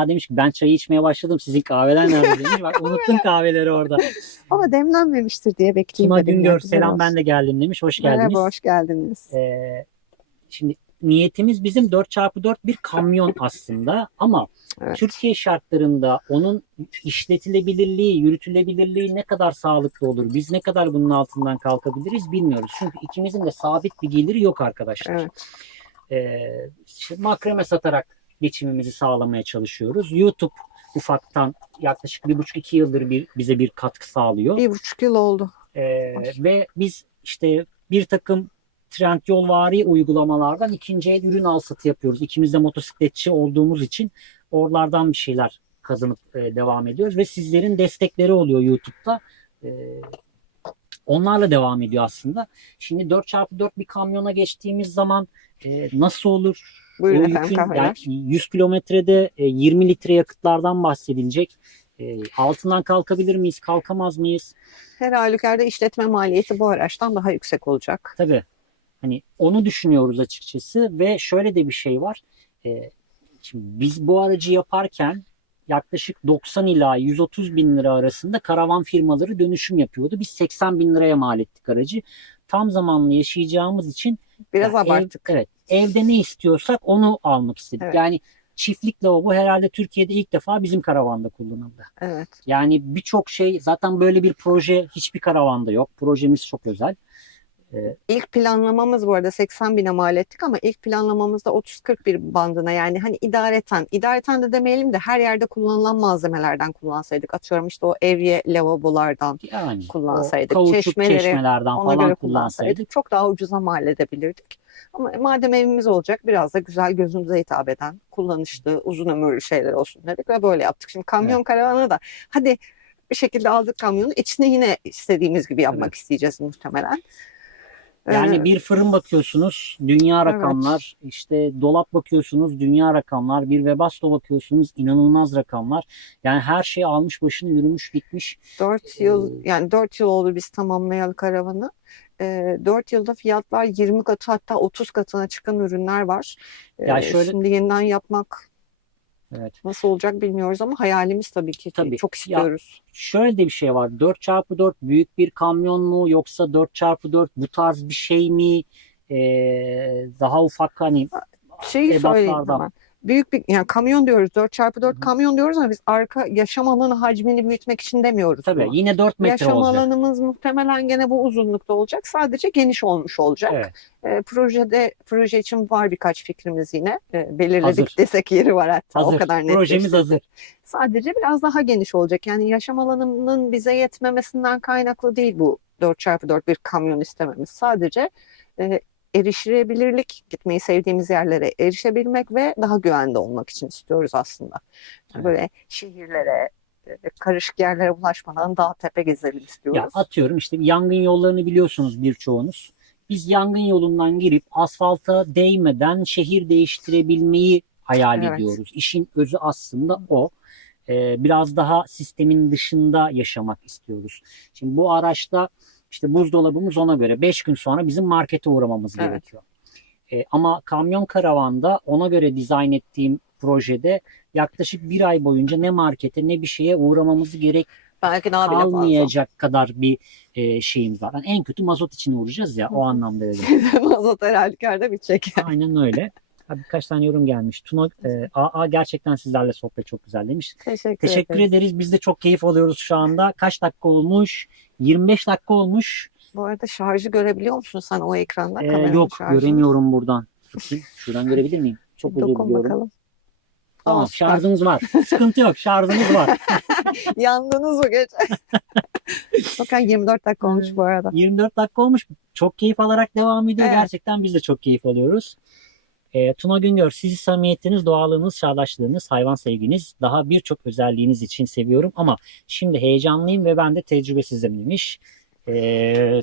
demiş ki ben çayı içmeye başladım, sizin kahveler nerede demiş. Bak unuttum kahveleri orada. Ama demlenmemiştir diye bekleyeyim Tuna dedim. Güngör Ya, güzel selam, olsun. ben de geldim demiş. Hoş geldiniz. Merhaba, hoş geldiniz. Şimdi niyetimiz bizim 4x4 bir kamyon aslında ama Evet. Türkiye şartlarında onun işletilebilirliği, yürütülebilirliği ne kadar sağlıklı olur, biz ne kadar bunun altından kalkabiliriz bilmiyoruz. Çünkü ikimizin de sabit bir geliri yok arkadaşlar. Evet. İşte makrame satarak geçimimizi sağlamaya çalışıyoruz. YouTube ufaktan yaklaşık 1,5-2 yıldır bize bir katkı sağlıyor. 1,5 yıl oldu. Ve biz işte bir takım Trendyolvari uygulamalardan ikinci el ürün al satı yapıyoruz. İkimiz de motosikletçi olduğumuz için oralardan bir şeyler kazanıp devam ediyoruz. Ve sizlerin destekleri oluyor YouTube'da. Onlarla devam ediyor aslında. Şimdi 4x4 bir kamyona geçtiğimiz zaman nasıl olur? Buyurun O efendim, yükün, kahveler. yani 100 kilometrede 20 litre yakıtlardan bahsedilecek. Altından kalkabilir miyiz, kalkamaz mıyız? Her halükarda işletme maliyeti bu araçtan daha yüksek olacak. Tabii. Hani onu düşünüyoruz açıkçası ve şöyle de bir şey var. Şimdi biz bu aracı yaparken yaklaşık 90 ila 130 bin lira arasında karavan firmaları dönüşüm yapıyordu. Biz 80 bin liraya mal ettik aracı. Tam zamanlı yaşayacağımız için Biraz yani abarttık. evet, evde ne istiyorsak onu almak istedik. Evet. Yani çiftlik lavabo herhalde Türkiye'de ilk defa bizim karavanda kullanıldı. Evet. Yani birçok şey zaten, böyle bir proje hiçbir karavanda yok. Projemiz çok özel. İlk planlamamız bu arada 80 bine mal ettik ama ilk planlamamızda 30-40 bir bandına, yani hani idareten de demeyelim de her yerde kullanılan malzemelerden kullansaydık. Atıyorum işte o evye lavabolardan Yani kullansaydık. o kauçuk Çeşmeleri çeşmelerden ona falan göre kullansaydık. kullansaydık çok daha ucuza mal edebilirdik. Ama madem evimiz olacak, biraz da güzel, gözümüze hitap eden, kullanışlı, uzun ömürlü şeyler olsun dedik ve böyle yaptık. Şimdi kamyon Evet. karavana da hadi bir şekilde aldık kamyonu, içine yine istediğimiz gibi yapmak isteyeceğiz muhtemelen. Yani bir fırın bakıyorsunuz, dünya Evet. rakamlar. İşte dolap bakıyorsunuz, dünya rakamlar. Bir Webasto bakıyorsunuz, inanılmaz rakamlar. Yani her şey almış başını yürümüş gitmiş. 4 yıl, yani 4 yıl oldu biz tamamlayalı karavanı. 4 yılda fiyatlar 20 katı, hatta 30 katına çıkan ürünler var. Ya şöyle, Şimdi yeniden yapmak evet. nasıl olacak bilmiyoruz ama hayalimiz tabii ki. Tabii. Çok istiyoruz. Şöyle de bir şey var. 4x4 büyük bir kamyon mu, yoksa 4x4 bu tarz bir şey mi? Daha ufak hani Şeyi söyleyeyim ebatlardan. hemen. Büyük bir, yani kamyon diyoruz, 4x4 kamyon diyoruz ama biz arka yaşam alanı hacmini büyütmek için demiyoruz Tabii bunu. yine 4 metre Yaşam olacak. alanımız muhtemelen gene bu uzunlukta olacak. Sadece geniş olmuş olacak. Evet. Proje için var birkaç fikrimiz yine. Belirledik Hazır. desek yeri var hatta. Hazır. O kadar Projemiz netleştirdik. hazır. Sadece biraz daha geniş olacak. Yani yaşam alanının bize yetmemesinden kaynaklı değil bu 4x4 bir kamyon istememiz. Sadece erişilebilirlik, gitmeyi sevdiğimiz yerlere erişebilmek ve daha güvende olmak için istiyoruz aslında. Evet. Böyle şehirlere, karışık yerlere ulaşmadan dağ tepe gezelim istiyoruz. Ya atıyorum işte yangın yollarını biliyorsunuz birçoğunuz. Biz yangın yolundan girip asfalta değmeden şehir değiştirebilmeyi hayal Evet. ediyoruz. İşin özü aslında o. Biraz daha sistemin dışında yaşamak istiyoruz. Şimdi bu araçta işte buzdolabımız ona göre 5 gün sonra bizim markete uğramamız Evet. gerekiyor. Ama kamyon karavanda ona göre dizayn ettiğim projede yaklaşık bir ay boyunca ne markete ne bir şeye uğramamızı gerek Belki daha bile fazla. kalmayacak kadar bir şeyimiz var. Yani en kötü mazot için uğrayacağız ya, o anlamda dedim. Mazot herhalde bitecek. Aynen öyle. Birkaç tane yorum gelmiş. Tuna AA gerçekten sizlerle sohbet çok güzel demiş. Teşekkür ederiz. Biz de çok keyif alıyoruz şu anda. Kaç dakika olmuş? 25 dakika olmuş. Bu arada şarjı görebiliyor musun sen o ekranda? Kameranın Yok, şarjını. göremiyorum buradan. Bakayım, şuradan görebilir miyim? Çok özür Dokun diliyorum. bakalım. Tamam, süper. şarjınız var. Sıkıntı yok, şarjınız var. Yandınız o gece. Bakın 24 dakika olmuş bu arada. 24 dakika olmuş. Çok keyif alarak devam ediyor. Evet. Gerçekten biz de çok keyif alıyoruz. Tuna Güngör, sizi samimiyetiniz, doğallığınız, çağdaşlığınız, hayvan sevginiz, daha birçok özelliğiniz için seviyorum ama şimdi heyecanlıyım ve ben de tecrübesizim demiş.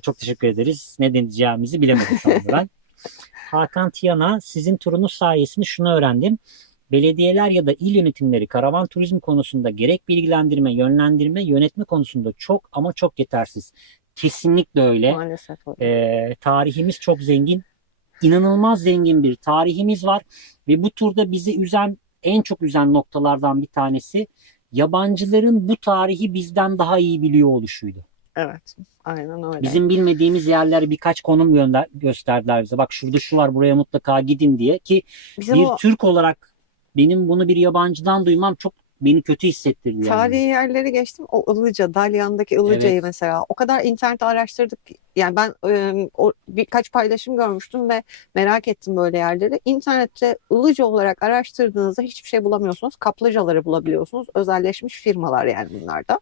Çok teşekkür ederiz. Ne diyeceğimizi bilemedim şu anda ben. Hakan Tiyan'a sizin turunuz sayesinde şunu öğrendim. Belediyeler ya da il yönetimleri karavan turizmi konusunda gerek bilgilendirme, yönlendirme, yönetme konusunda çok ama çok yetersiz. Kesinlikle öyle. Maalesef öyle. Tarihimiz çok zengin. İnanılmaz zengin bir tarihimiz var. Ve bu turda bizi en çok üzen noktalardan bir tanesi yabancıların bu tarihi bizden daha iyi biliyor oluşuydu. Evet. Aynen öyle. Bizim bilmediğimiz yerler birkaç konum gösterdiler bize. Bak şurada şu var, buraya mutlaka gidin diye ki bir Türk olarak benim bunu bir yabancıdan duymam çok beni kötü hissettirdi yani. Tarihi yerleri geçtim. O Ilıca, Dalyan'daki Ilıca'yı mesela o kadar internette araştırdık. Yani ben birkaç paylaşım görmüştüm ve merak ettim böyle yerleri. İnternette Ilıca olarak araştırdığınızda hiçbir şey bulamıyorsunuz. Kaplıcaları bulabiliyorsunuz. Özelleşmiş firmalar yani bunlar da.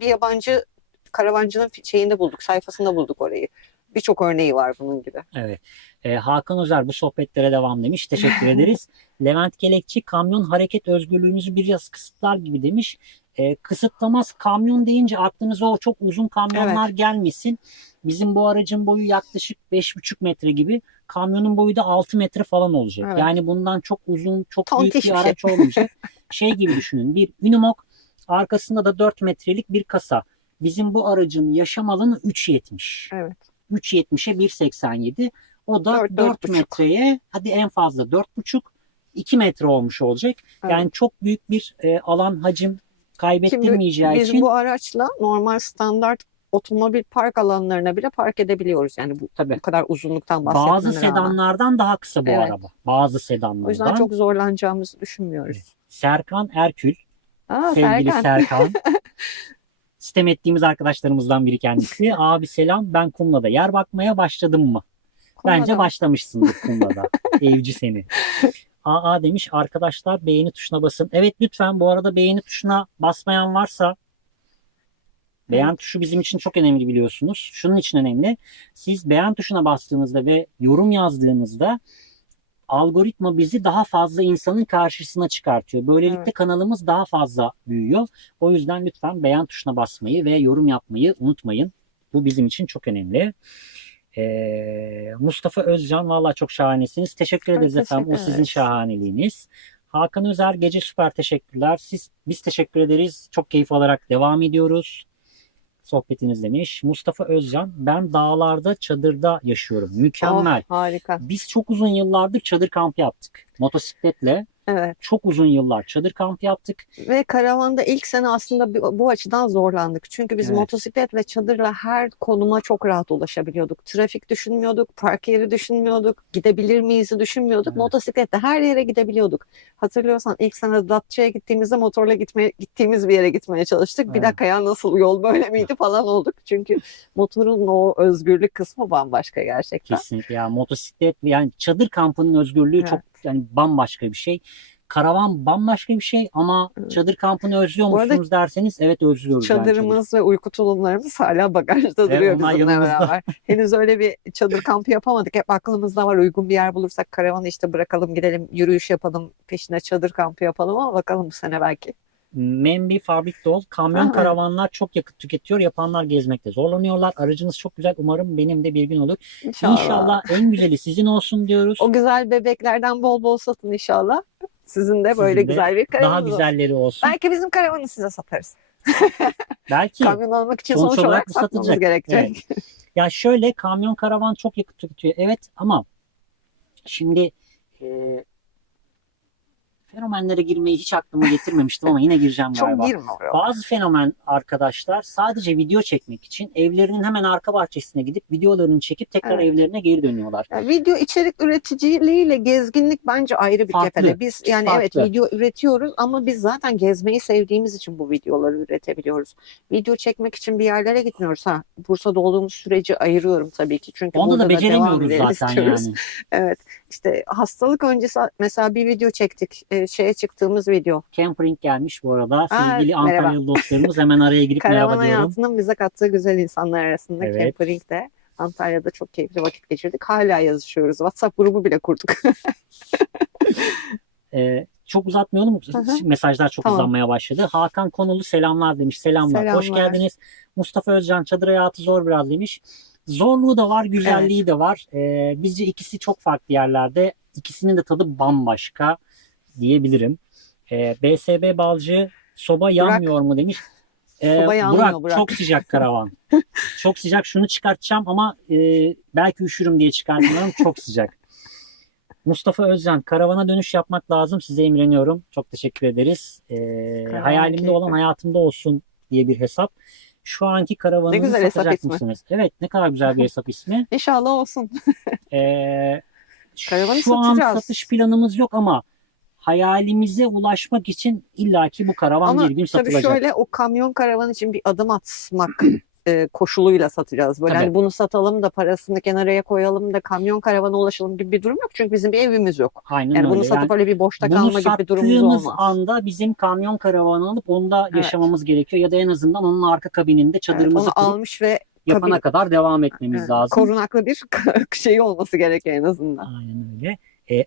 Bir yabancı karavancının şeyinde bulduk, sayfasında bulduk orayı. Birçok örneği var bunun gibi. Evet. Hakan Özer bu sohbetlere devam demiş. Teşekkür ederiz. Levent Gelekçi kamyon hareket özgürlüğümüzü biraz kısıtlar gibi demiş. Kısıtlamaz, kamyon deyince aklınıza o çok uzun kamyonlar gelmesin. Bizim bu aracın boyu yaklaşık 5,5 metre gibi. Kamyonun boyu da 6 metre falan olacak. Evet. Yani bundan çok uzun, çok Tontiş büyük bir araç olmayacak. Şey gibi düşünün. Bir Unimog, arkasında da 4 metrelik bir kasa. Bizim bu aracın yaşam alanı 3.70. Evet. 3.70'e 1.87. O da 4 4,5. metreye hadi en fazla 4,5 2 metre olmuş olacak. Evet. Yani çok büyük bir alan hacim kaybettirmeyeceği Biz için bu araçla normal standart otomobil park alanlarına bile park edebiliyoruz. Yani bu kadar uzunluktan bahsetmene bazı rağmen. sedanlardan daha kısa bu araba. Bazı sedanlardan. O yüzden çok zorlanacağımızı düşünmüyoruz. Serkan Erkül. Aa, Sevgili Serkan. Sitem ettiğimiz arkadaşlarımızdan biri kendisi. Abi selam, ben Kumla'da yer bakmaya başladım mı? Bence başlamışsındır Kumla'da. Evci seni. AA demiş, arkadaşlar beğeni tuşuna basın. Evet lütfen, bu arada beğeni tuşuna basmayan varsa, beğen tuşu bizim için çok önemli biliyorsunuz. Şunun için önemli. Siz beğen tuşuna bastığınızda ve yorum yazdığınızda algoritma bizi daha fazla insanın karşısına çıkartıyor. Böylelikle kanalımız daha fazla büyüyor. O yüzden lütfen beğen tuşuna basmayı ve yorum yapmayı unutmayın. Bu bizim için çok önemli. Mustafa Özcan, vallahi çok şahanesiniz. Teşekkür ederiz efendim. O sizin şahaneliğiniz. Hakan Özer, gece süper, teşekkürler. Biz teşekkür ederiz. Çok keyif alarak devam ediyoruz. Sohbetiniz demiş. Mustafa Özcan, ben dağlarda çadırda yaşıyorum. Mükemmel. Harika. Biz çok uzun yıllardır çadır kampı yaptık. Motosikletle. Evet. Çok uzun yıllar çadır kampı yaptık. Ve karavanda ilk sene aslında bu açıdan zorlandık. Çünkü biz motosiklet ve çadırla her konuma çok rahat ulaşabiliyorduk. Trafik düşünmüyorduk, park yeri düşünmüyorduk, gidebilir miyiz düşünmüyorduk. Motosikletle her yere gidebiliyorduk. Hatırlıyorsan ilk sene Datça'ya gittiğimizde motorla gittiğimiz bir yere gitmeye çalıştık. Bir dakika ya, nasıl yol böyle miydi falan olduk. Çünkü motorun o özgürlük kısmı bambaşka gerçekten. Kesinlikle ya, motosiklet yani çadır kampının özgürlüğü çok yani bambaşka bir şey. Karavan bambaşka bir şey ama çadır kampını özlüyor musunuz derseniz evet özlüyoruz. Çadırımız ve uyku tulumlarımız hala bagajda duruyor bizimle beraber. Henüz öyle bir çadır kampı yapamadık. Hep aklımızda var, uygun bir yer bulursak karavanı işte bırakalım gidelim, yürüyüş yapalım, peşine çadır kampı yapalım ama bakalım bu sene belki. Membi Fabrik Dol. Kamyon karavanlar çok yakıt tüketiyor. Yapanlar gezmekte zorlanıyorlar. Aracınız çok güzel. Umarım benim de bir gün olur. İnşallah en güzeli sizin olsun diyoruz. O güzel bebeklerden bol bol satın inşallah. Sizin de böyle güzel bir karavanınız daha güzelleri olsun. Belki bizim karavanı size satarız. Belki. Kamyon almak için sonuç olarak satmamız gerekecek. Evet. Ya şöyle, kamyon karavan çok yakıt tüketiyor. Evet ama şimdi fenomenlere girmeyi hiç aklıma getirmemiştim ama yine gireceğim galiba. Çok girme oraya. Bazı fenomen arkadaşlar sadece video çekmek için evlerinin hemen arka bahçesine gidip videolarını çekip tekrar evlerine geri dönüyorlar. Yani video içerik üreticiliğiyle gezginlik bence ayrı bir kefede. Biz yani evet video üretiyoruz ama biz zaten gezmeyi sevdiğimiz için bu videoları üretebiliyoruz. Video çekmek için bir yerlere gitmiyoruz. Bursa'da olduğumuz süreci ayırıyorum tabii ki. Çünkü onda da beceremiyoruz zaten istiyoruz. Yani. Evet. İşte hastalık öncesi mesela bir video çektik. Şeye çıktığımız video. Campering gelmiş bu arada. Sevgili Antalyalı dostlarımız hemen araya girip merhaba diyorum. Karavan hayatının bize kattığı güzel insanlar arasında Campering'de. Antalya'da çok keyifli vakit geçirdik. Hala yazışıyoruz. WhatsApp grubu bile kurduk. Çok uzatmayalım. Hı hı. Mesajlar çok Tamam. hızlanmaya başladı. Hakan Konulu selamlar demiş. Selamlar. Hoş Selamlar. geldiniz. Mustafa Özcan çadır hayatı zor biraz demiş. Zorluğu da var, güzelliği de var. Bizce ikisi çok farklı yerlerde. İkisinin de tadı bambaşka diyebilirim. BSB Balcı soba yanmıyor mu demiş. Soba yanmıyor, Burak. Çok sıcak karavan. Çok sıcak. Şunu çıkartacağım ama belki üşürüm diye çıkartmıyorum. Çok sıcak. Mustafa Özcan, karavana dönüş yapmak lazım. Size imreniyorum. Çok teşekkür ederiz. Karavan Hayalimde keyfi. olan hayatımda olsun diye bir hesap. Şu anki Ne karavanınızı güzel hesap satacak ismi. mısınız? Evet, ne kadar güzel bir hesap ismi. İnşallah olsun. Ee, Karavanı Şu an satacağız. satış planımız yok ama hayalimize ulaşmak için illaki bu karavan Ama bir gün tabii satılacak. şöyle, o kamyon karavan için bir adım atmak koşuluyla satacağız. Böyle Tabii. hani bunu satalım da parasını kenara koyalım da kamyon karavana ulaşalım gibi bir durum yok. Çünkü bizim bir evimiz yok. Aynen Yani bunu öyle. satıp öyle bir boşta Bunu kalma gibi bir durumumuz sattığımız olmaz. anda bizim kamyon karavanı alıp onda Evet. yaşamamız gerekiyor. Ya da en azından onun arka kabininde Evet, çadırımızı onu kurup almış ve yapana kadar devam etmemiz lazım. korunaklı bir şey olması gerekiyor en azından. Aynen öyle.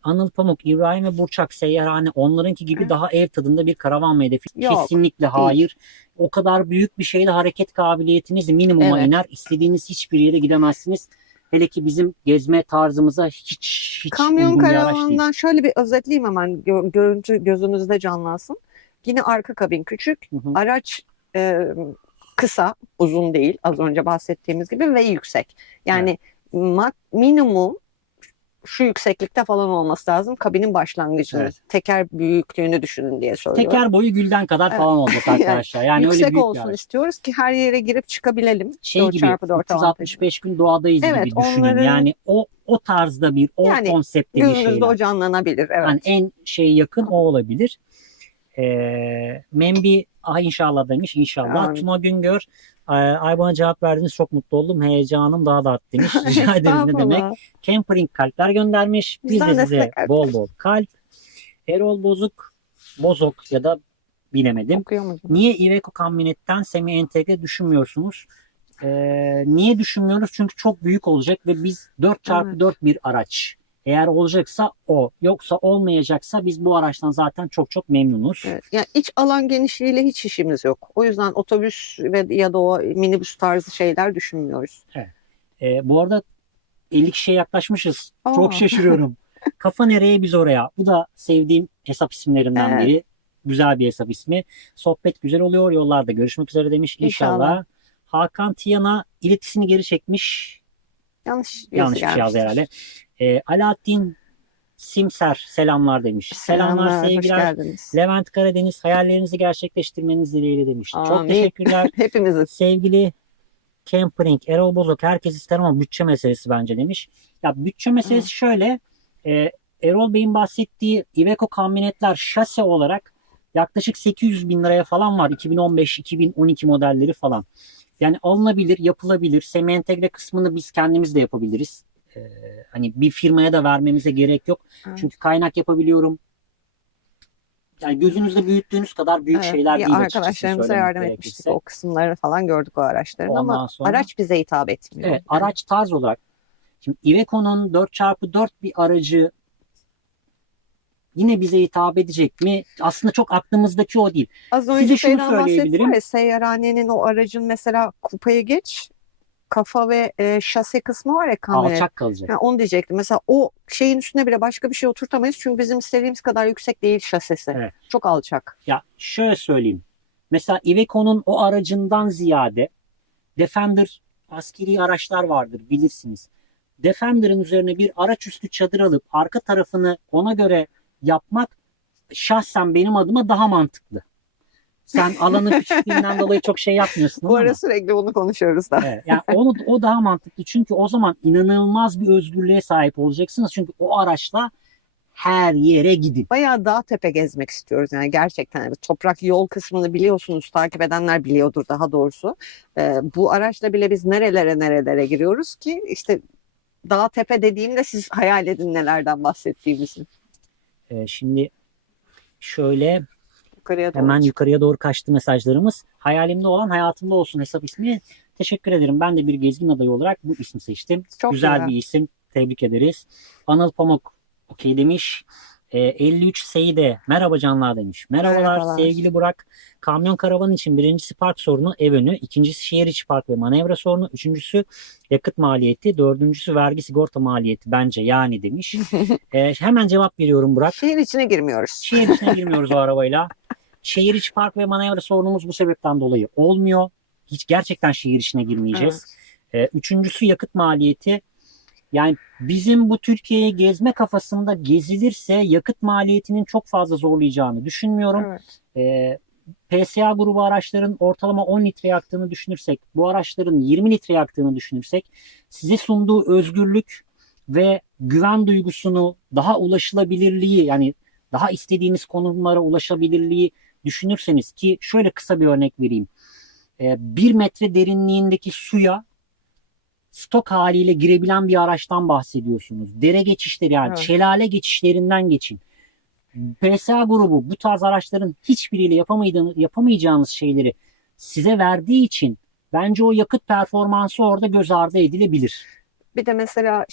Anıl Pamuk, İbrahim ve Burçak Seyyarhane onlarınki gibi daha ev tadında bir karavan mı hedefi? Yok, Kesinlikle hayır. O kadar büyük bir şeyde hareket kabiliyetiniz minimuma Evet. iner. İstediğiniz hiçbir yere gidemezsiniz. Hele ki bizim gezme tarzımıza hiç Kamyon uygun bir araç değil. karavanından şöyle bir özetleyeyim hemen, görüntü gözünüzde canlansın. Yine arka kabin küçük, Hı hı. araç kısa, uzun değil, az önce bahsettiğimiz gibi, ve yüksek. Yani minimum şu yükseklikte falan olması lazım kabinin başlangıcını. Evet. Teker büyüklüğünü düşünün diye söylüyorum. Teker boyu gülden kadar Evet. falan olacak arkadaşlar. Yani öyle Yüksek büyük bir olsun araç. istiyoruz ki her yere girip çıkabilelim. Şey 4x4 gibi avantajı. 365 gün doğadayız Evet, gibi düşünün. onları- Yani o tarzda Yani konseptte bir Gözünüzde şeyler. o canlanabilir. Evet. Yani en yakın o olabilir. Membi inşallah demiş. İnşallah. Yani. Tuna Güngör ay bana cevap verdiniz. Çok mutlu oldum. Heyecanım daha da arttı demiş. Rica ederiz ne demek. Campering kalpler göndermiş. Biz Bizden de de size size kalp. bol bol kalp. Erol Bozok ya da bilemedim. Okuyamadım. Niye Iveco kamyonetten semi entegre düşünmüyorsunuz? Niye düşünmüyoruz? Çünkü çok büyük olacak ve biz 4x4 bir araç. Eğer olacaksa o. Yoksa olmayacaksa biz bu araçtan zaten çok memnunuz. Evet. Yani iç alan genişliğiyle hiç işimiz yok. O yüzden otobüs ya da o minibüs tarzı şeyler düşünmüyoruz. Bu arada 50 kişiye yaklaşmışız. Aa. Çok şaşırıyorum. Kafa nereye biz oraya. Bu da sevdiğim hesap isimlerinden Evet. biri. Güzel bir hesap ismi. Sohbet güzel oluyor. Yollarda görüşmek üzere demiş. İnşallah. İnşallah. Hakan Tiyan'a iletisini geri çekmiş. Yanlış Yanlış bir şey yazdı herhalde. Alaaddin Simser selamlar demiş. Selamlar, Hoş sevgiler. geldiniz. Levent Karadeniz hayallerinizi gerçekleştirmeniz dileğiyle demiş. Çok Amin. teşekkürler. Hepimizin. Sevgili Campering, Erol Bozok herkes ister ama bütçe meselesi bence demiş. Ya bütçe meselesi şöyle. Erol Bey'in bahsettiği Iveco kamyonetler şase olarak yaklaşık 800 bin liraya falan var. 2015-2012 modelleri falan. Yani alınabilir, yapılabilir. Semi entegre kısmını biz kendimiz de yapabiliriz. Hani bir firmaya da vermemize gerek yok. Evet. Çünkü kaynak yapabiliyorum. Yani gözünüzde büyüttüğünüz kadar büyük şeyler değil açıkçası. Arkadaşlarımıza söylemek yardım etmiştik. gerekirse. O kısımları falan gördük o araçların, Ondan ama sonra- araç bize hitap etmiyor. Evet, araç tarz olarak. Şimdi Iveco'nun 4x4 bir aracı yine bize hitap edecek mi? Aslında çok aklımızdaki o değil. Az Size önce şunu şeyden söyleyebilirim. bahsettim ya, Seyyarhane'nin o aracın mesela kupayı geç, kafa ve şase kısmı var ya kamyonet. Alçak kalacak. Yani onu diyecektim. Mesela o şeyin üstüne bile başka bir şey oturtamayız. Çünkü bizim istediğimiz kadar yüksek değil şasesi. Evet. Çok alçak. Ya şöyle söyleyeyim. Mesela Iveco'nun o aracından ziyade Defender askeri araçlar vardır bilirsiniz. Defender'ın üzerine bir araç üstü çadır alıp arka tarafını ona göre yapmak şahsen benim adıma daha mantıklı. Sen alanın küçüklüğünden dolayı çok şey yapmıyorsun Bu ama. ara sürekli bunu konuşuyoruz da. Evet, yani o daha mantıklı. Çünkü o zaman inanılmaz bir özgürlüğe sahip olacaksınız. Çünkü o araçla her yere gidin. Bayağı dağ tepe gezmek istiyoruz yani gerçekten. Yani toprak yol kısmını biliyorsunuz, takip edenler biliyordur daha doğrusu. Bu araçla bile biz nerelere giriyoruz ki işte dağ tepe dediğimde siz hayal edin nelerden bahsettiğimizi. Şimdi şöyle Yukarıya doğru. hemen yukarıya doğru kaçtı mesajlarımız. Hayalimde olan hayatımda olsun hesap ismi. Teşekkür ederim. Ben de bir gezgin adayı olarak bu ismi seçtim. Çok güzel güzel. bir isim. Tebrik ederiz. Anıl Pamuk okey demiş. 53 Seyide merhaba canlar demiş. Merhabalar, Merhabalar. sevgili Burak. Kamyon karavan için birincisi park sorunu, ev önü. İkincisi şehir içi park ve manevra sorunu. Üçüncüsü yakıt maliyeti. Dördüncüsü vergi sigorta maliyeti bence yani demiş. Hemen cevap veriyorum Burak. Şehir içine girmiyoruz. Şehir içine girmiyoruz o arabayla. Şehir içi park ve manevra sorunumuz bu sebepten dolayı olmuyor. Hiç gerçekten şehir içine girmeyeceğiz. Üçüncüsü yakıt maliyeti. Yani bizim bu Türkiye'yi gezme kafasında gezilirse yakıt maliyetinin çok fazla zorlayacağını düşünmüyorum. Evet. PSA grubu araçların ortalama 10 litre yaktığını düşünürsek, bu araçların 20 litre yaktığını düşünürsek, size sunduğu özgürlük ve güven duygusunu, daha ulaşılabilirliği, yani daha istediğiniz konumlara ulaşabilirliği düşünürseniz, ki şöyle kısa bir örnek vereyim. 1 metre derinliğindeki suya stok haliyle girebilen bir araçtan bahsediyorsunuz. Dere geçişleri, yani Evet. şelale geçişlerinden geçin. PSA grubu bu tarz araçların hiçbiriyle yapamayacağınız şeyleri size verdiği için bence o yakıt performansı orada göz ardı edilebilir. Bir de mesela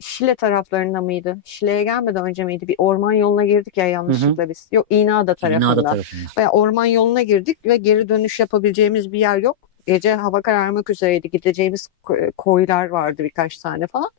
Şile taraflarında mıydı? Şile'ye gelmeden önce miydi? Bir orman yoluna girdik ya yanlışlıkla biz. Yok, İğneada tarafında. İğneada tarafında. Veya orman yoluna girdik ve geri dönüş yapabileceğimiz bir yer yok. Gece hava kararmak üzereydi. Gideceğimiz koylar vardı birkaç tane falan.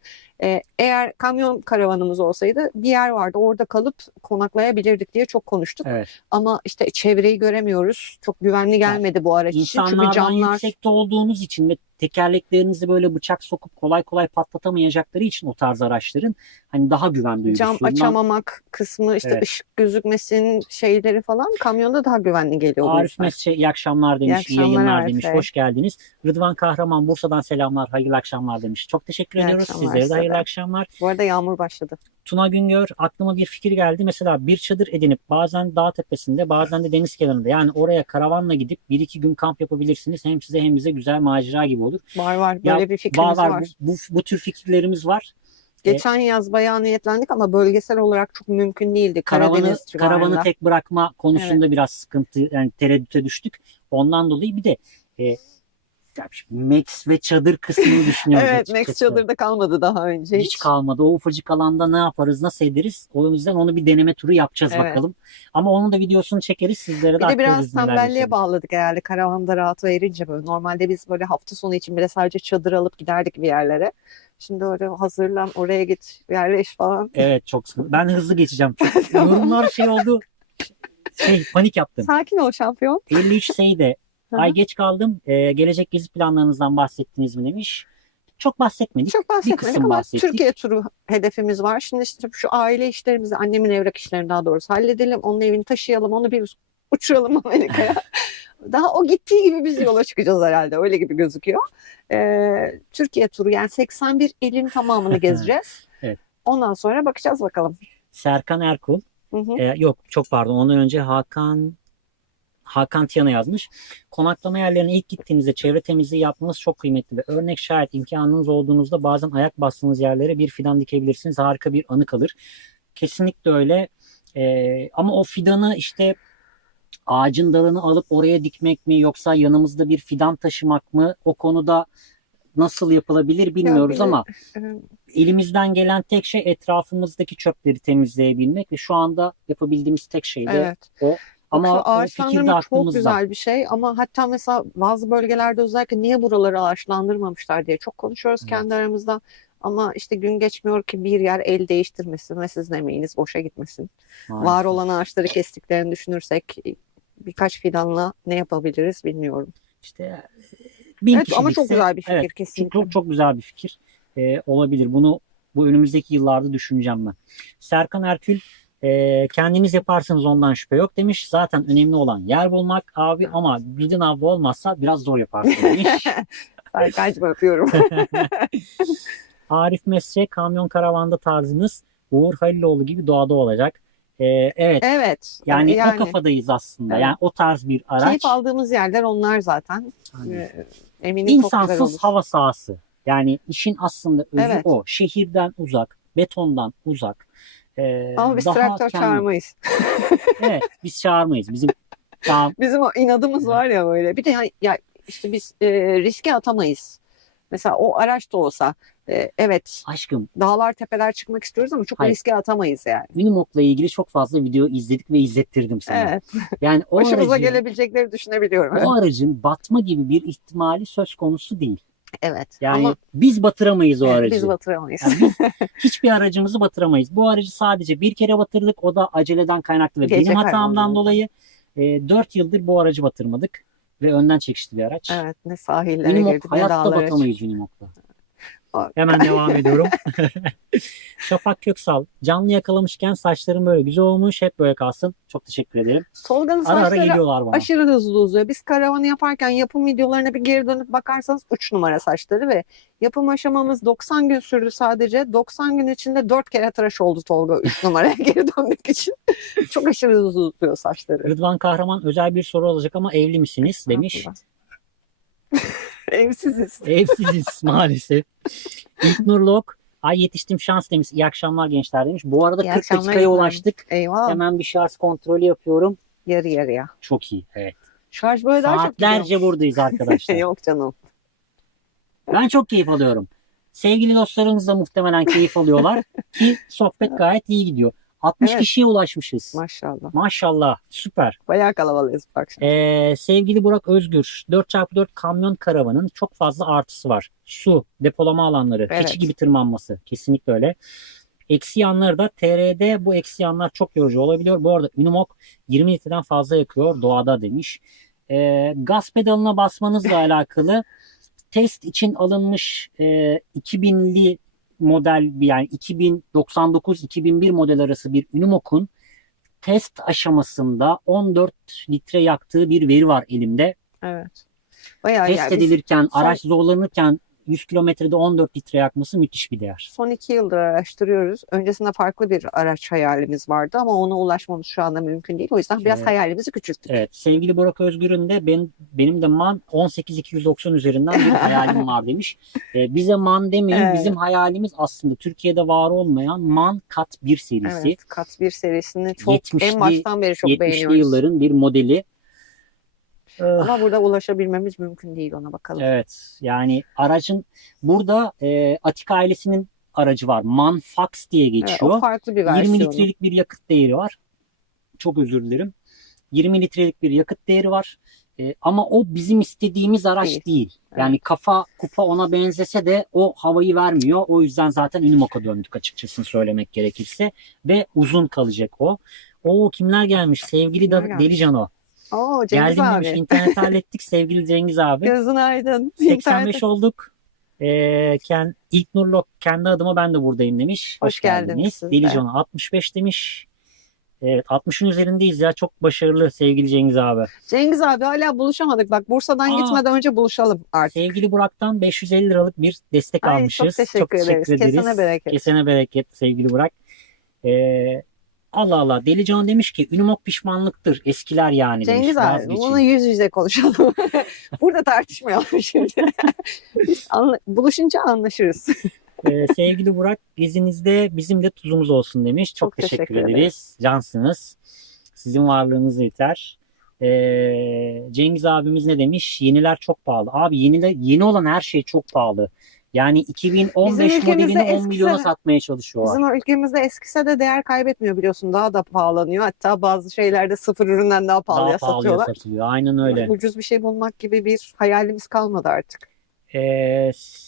Eğer kamyon karavanımız olsaydı bir yer vardı. Orada kalıp konaklayabilirdik diye çok konuştuk. Evet. Ama işte çevreyi göremiyoruz. Çok güvenli gelmedi bu araç için. Çünkü İnsanlardan camlar... yüksekte olduğunuz için ve tekerleklerinizi böyle bıçak sokup kolay kolay patlatamayacakları için o tarz araçların hani daha güven duygusundan. Cam açamamak kısmı, işte Evet. ışık gözükmesin şeyleri falan kamyonda daha güvenli geliyor. Arif Mesce iyi akşamlar demiş, iyi akşamlar yayınlar Arif demiş, Bey. hoş geldiniz. Rıdvan Kahraman Bursa'dan selamlar, hayırlı akşamlar demiş. Çok teşekkür İyi ediyoruz. akşamlar Sizlere de size hayırlı de. akşamlar. Bu arada yağmur başladı. Tuna Güngör, aklıma bir fikir geldi. Mesela bir çadır edinip bazen dağ tepesinde, bazen de deniz kenarında, yani oraya karavanla gidip 1-2 gün kamp yapabilirsiniz. Hem size hem bize güzel macera gibi olur. Var böyle Ya, bir fikrimiz var. Bu tür fikirlerimiz var. Geçen yaz bayağı niyetlendik ama bölgesel olarak çok mümkün değildi. Karadeniz Karavanı civarında. tek bırakma konusunda biraz sıkıntı, yani tereddüte düştük. Ondan dolayı bir de Max ve çadır kısmını düşünüyoruz Evet, açıkçası. Max çadırda kalmadı daha önce. Hiç kalmadı. O ufacık alanda ne yaparız, nasıl ederiz? O yüzden onu bir deneme turu yapacağız Evet. bakalım. Ama onun da videosunu çekeriz. Sizlere de Bir de aktarırız biraz neler tembelliğe yaşadık. bağladık herhalde karavanda rahat verince böyle. Normalde biz böyle hafta sonu için bile sadece çadır alıp giderdik bir yerlere. Şimdi öyle hazırlan, oraya git, yerleş falan. Evet, çok sıkıntı. Ben hızlı geçeceğim. Çok yorumlar oldu. Panik yaptım. Sakin ol şampiyon. 53 Seyde. Hı. Ay geç kaldım. Gelecek gezi planlarınızdan bahsettiniz mi demiş. Çok bahsetmedik. Çok Bir bahsetmedik kısım ama bahsettik. Türkiye turu hedefimiz var. Şimdi işte şu aile işlerimizi, annemin evrak işlerini daha doğrusu halledelim. Onun evini taşıyalım, onu bir uçuralım Amerika'ya. Daha o gittiği gibi biz yola çıkacağız herhalde. Öyle gibi gözüküyor. Türkiye turu, yani 81 ilin tamamını gezeceğiz. Evet. Ondan sonra bakacağız bakalım. Serkan Erkul. Hı hı. Yok, çok pardon. Ondan önce Hakan Tiyan'a yazmış. Konaklama yerlerine ilk gittiğinizde çevre temizliği yapmanız çok kıymetli ve örnek şayet imkanınız olduğunuzda bazen ayak bastığınız yerlere bir fidan dikebilirsiniz. Harika bir anı kalır. Kesinlikle öyle. Ama o fidanı işte ağacın dalını alıp oraya dikmek mi, yoksa yanımızda bir fidan taşımak mı, o konuda nasıl yapılabilir bilmiyoruz ama elimizden gelen tek şey etrafımızdaki çöpleri temizleyebilmek ve şu anda yapabildiğimiz tek şey de Evet. o. Ama Ama o fikir de ağaçlandırma çok aklımızda. güzel bir şey ama hatta mesela bazı bölgelerde özellikle niye buraları ağaçlandırmamışlar diye çok konuşuyoruz Evet. kendi aramızda. Ama işte gün geçmiyor ki bir yer el değiştirmesin ve sizin emeğiniz boşa gitmesin. Maalesef. Var olan ağaçları kestiklerini düşünürsek birkaç fidanla ne yapabiliriz bilmiyorum. İşte 1000 Evet kişi ama gitse, çok güzel bir fikir evet, kesinlikle. çok güzel bir fikir olabilir. Bunu bu önümüzdeki yıllarda düşüneceğim ben. Serkan Erkül, kendiniz yaparsınız, ondan şüphe yok demiş. Zaten önemli olan yer bulmak abi, ama bildiğin avı olmazsa biraz zor yaparsın demiş. Serkan'cığım öpüyorum. Arif Mesce, kamyon karavanda tarzınız Uğur Haliloğlu gibi doğada olacak. Evet. Evet. Yani o kafadayız aslında. Evet. Yani o tarz bir araç. Keyif aldığımız yerler onlar zaten. Eminim çok güzel olur. İnsansız hava sahası. Yani işin aslında özü Evet. o. Şehirden uzak, betondan uzak. Ama biz daha traktör çağırmayız. Evet, biz çağırmayız. Bizim o inadımız var ya böyle. Bir de ya işte biz riske atamayız. Mesela o araç da olsa Evet, Aşkım, dağlar tepeler çıkmak istiyoruz ama çok hayır. riske atamayız yani. Unimog'la ilgili çok fazla video izledik ve izlettirdim sana. Evet. Yani Başımıza gelebilecekleri düşünebiliyorum. o aracın batma gibi bir ihtimali söz konusu değil. Evet. Yani Ama biz batıramayız o aracı. biz batıramayız. Yani biz hiçbir aracımızı batıramayız. Bu aracı sadece bir kere batırdık. O da aceleden kaynaklı ve Gece benim hatamdan karanlığı. dolayı 4 yıldır bu aracı batırmadık. Ve önden çekişli bir araç. Evet, ne sahillere Unimog girdik ne hayatta dağlara batamayız Unimog'la. çıktık. Hemen devam ediyorum. Şafak Köksal. Canlı yakalamışken saçlarım böyle güzel olmuş. Hep böyle kalsın. Çok teşekkür ederim. Tolga'nın Ara ara saçları geliyorlar bana. aşırı hızlı uzuyor. Biz karavanı yaparken yapım videolarına bir geri dönüp bakarsanız 3 numara saçları ve yapım aşamamız 90 gün sürdü sadece. 90 gün içinde 4 kere tıraş oldu Tolga 3 numaraya geri dönmek için. Çok aşırı hızlı uzuyor saçları. Rıdvan Kahraman özel bir soru olacak ama evli misiniz demiş. Evsiziz. Evsiziz maalesef. İlknur Lok. Ay yetiştim şans demiş. İyi akşamlar gençler demiş. Bu arada İyi 40 akşamlar dakikaya İlknur. ulaştık. Eyvah. Hemen bir şarj kontrolü yapıyorum. Yarı yarıya. Çok iyi. Evet. Şarj böyle daha çok Saatlerce gidiyormuş. buradayız arkadaşlar. Yok canım. Ben çok keyif alıyorum. Sevgili dostlarımız da muhtemelen keyif alıyorlar. Ki sohbet gayet iyi gidiyor. 60 Evet. kişiye ulaşmışız. Maşallah. Maşallah. Süper. Bayağı kalabalığız bak şimdi. Sevgili Burak Özgür. 4x4 kamyon karavanın çok fazla artısı var. Su, depolama alanları, Evet. keçi gibi tırmanması. Kesinlikle öyle. Eksi yanları da TR'de bu eksi yanlar çok yorucu olabiliyor. Bu arada Unimog 20 litreden fazla yakıyor doğada demiş. Gaz pedalına basmanızla alakalı test için alınmış 2000'li model yani 2099-2001 model arası bir Unimog'un test aşamasında 14 litre yaktığı bir veri var elimde. Evet. Bayağı Test yani biz edilirken, son- araç zorlanırken 100 kilometrede 14 litre yakması müthiş bir değer. son 2 yıldır araştırıyoruz. Öncesinde farklı bir araç hayalimiz vardı ama ona ulaşmamız şu anda mümkün değil. O yüzden biraz Evet. hayalimizi küçülttük. Evet, sevgili Burak Özgür'ün de benim de MAN 18290 üzerinden bir hayalim var demiş. Bize MAN demeyin, Evet. bizim hayalimiz aslında Türkiye'de var olmayan MAN Kat 1 serisi. Evet, Kat 1 serisini çok 70'li en baştan beri çok 70'li beğeniyoruz. yılların bir modeli. Ama burada ulaşabilmemiz mümkün değil, ona bakalım. Evet, yani aracın burada Atik ailesinin aracı var. MAN Fox diye Evet, geçiyor. o farklı bir 20 versiyonu. litrelik bir yakıt değeri var. Çok özür dilerim. 20 litrelik bir yakıt değeri var. Ama o bizim istediğimiz araç değil. Yani kafa kupa ona benzese de o havayı vermiyor. O yüzden zaten Unimog'a döndük açıkçası söylemek gerekirse. Ve uzun kalacak o. O kimler gelmiş? Sevgili Kimler gelmiş? Delicano. Oo, Cengiz Geldim abi. demiş. İnternet hallettik sevgili Cengiz abi. Gözün aydın. 85 olduk. İlk Nurlok kendi adıma ben de buradayım demiş. Hoş geldiniz siz de. Delicano 65 demiş. Evet 60'ın üzerindeyiz ya. Çok başarılı sevgili Cengiz abi. Cengiz abi hala buluşamadık. Bak Bursa'dan gitmeden önce buluşalım artık. Sevgili Burak'tan 550 liralık bir destek Ay, almışız. çok teşekkür ederiz. Kesene bereket. Kesene bereket sevgili Burak. Allah Allah. Delican demiş ki Unimog pişmanlıktır. Eskiler yani demiş. Cengiz abi Vazgeçin. bunu yüz yüze konuşalım. Burada tartışmayalım şimdi. Biz buluşunca anlaşırız. Sevgili Burak gezinizde bizim de tuzumuz olsun demiş. Çok teşekkür ederiz. Cansınız. Sizin varlığınız yeter. Cengiz abimiz ne demiş? Yeniler çok pahalı. Abi yeni olan her şey çok pahalı. Yani 2015 modelini 10 milyona satmaya çalışıyorlar. Bizim ülkemizde eskise de değer kaybetmiyor biliyorsun. Daha da pahalanıyor. Hatta bazı şeylerde sıfır üründen daha pahalıya satıyorlar. Satılıyor. Aynen öyle. Ucuz bir şey bulmak gibi bir hayalimiz kalmadı artık.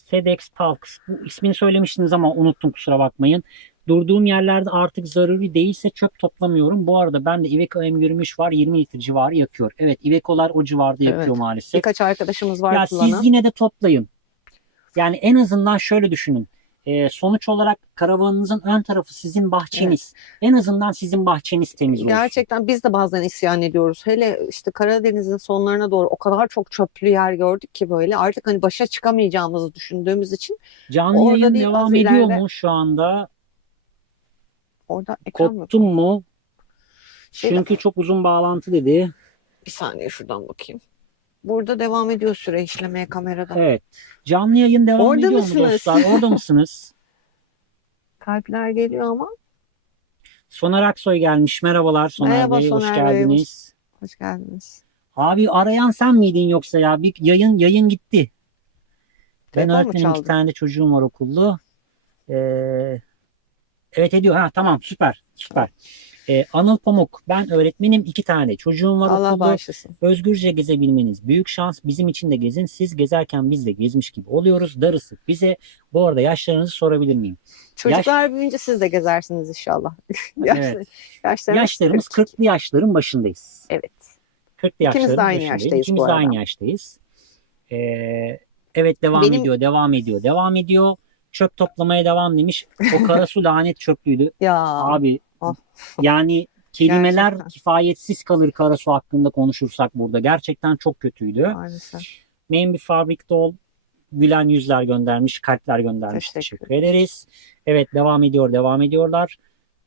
Sedex Talks. Bu ismini söylemiştiniz ama unuttum kusura bakmayın. Durduğum yerlerde artık zaruri değilse çöp toplamıyorum. Bu arada ben de Iveco M23 var 20 litre civarı yakıyor. Evet Iveco'lar o civarda yakıyor maalesef. Birkaç arkadaşımız var ya kullanan. Siz yine de toplayın. Yani en azından şöyle düşünün. Sonuç olarak karavanınızın ön tarafı sizin bahçeniz. Evet. En azından sizin bahçeniz temiz olsun. Gerçekten biz de bazen isyan ediyoruz. Hele işte Karadeniz'in sonlarına doğru o kadar çok çöplü yer gördük ki böyle artık hani başa çıkamayacağımızı düşündüğümüz için. Canlı yayın devam ediyor mu şu anda? Orada ekran koptum mu? Çünkü çok uzun bağlantı dedi. Bir saniye şuradan bakayım. Burada devam ediyor süre işlemeye kamerada. Evet. Canlı yayın devam Orada ediyor mısınız? mu dostlar? Orada mısınız? Kalpler geliyor ama. Soner Aksoy gelmiş. Merhabalar Soner Merhaba, Bey. Soner Hoş geldiniz. Hoş geldiniz. Abi arayan sen miydin yoksa ya? Bir yayın gitti. Ben Telefon mu öğretmenim, 2 çaldı? tane de çocuğum var okullu. Ee, evet ediyor. Ha tamam, süper süper. Anıl Pamuk, ben öğretmenim, 2 tane çocuğum var Allah okullu. bağışlasın. Özgürce gezebilmeniz büyük şans. Bizim için de gezin. Siz gezerken biz de gezmiş gibi oluyoruz. Darısı bize. Bu arada yaşlarınızı sorabilir miyim? Çocuklar büyüyünce siz de gezersiniz inşallah. Evet. Yaşlarımız Yaşlarımız 40. 40'lı yaşların başındayız. Evet. 40'lı İkimiz de yaşların aynı başındayız. yaştayız İkimiz bu de arada. aynı yaştayız. Ee, evet devam Benim ediyor, devam ediyor, devam ediyor. Çöp toplamaya devam demiş. O Karasu lanet çöplüğüydü. ya Abi oh, yani kelimeler gerçekten kifayetsiz kalır Karasu hakkında konuşursak burada. Gerçekten çok kötüydü. maalesef. Main bir fabrikte ol. Gülen yüzler göndermiş, kalpler göndermiş. Teşekkür Teşekkür ederiz. Evet devam ediyor, devam ediyorlar.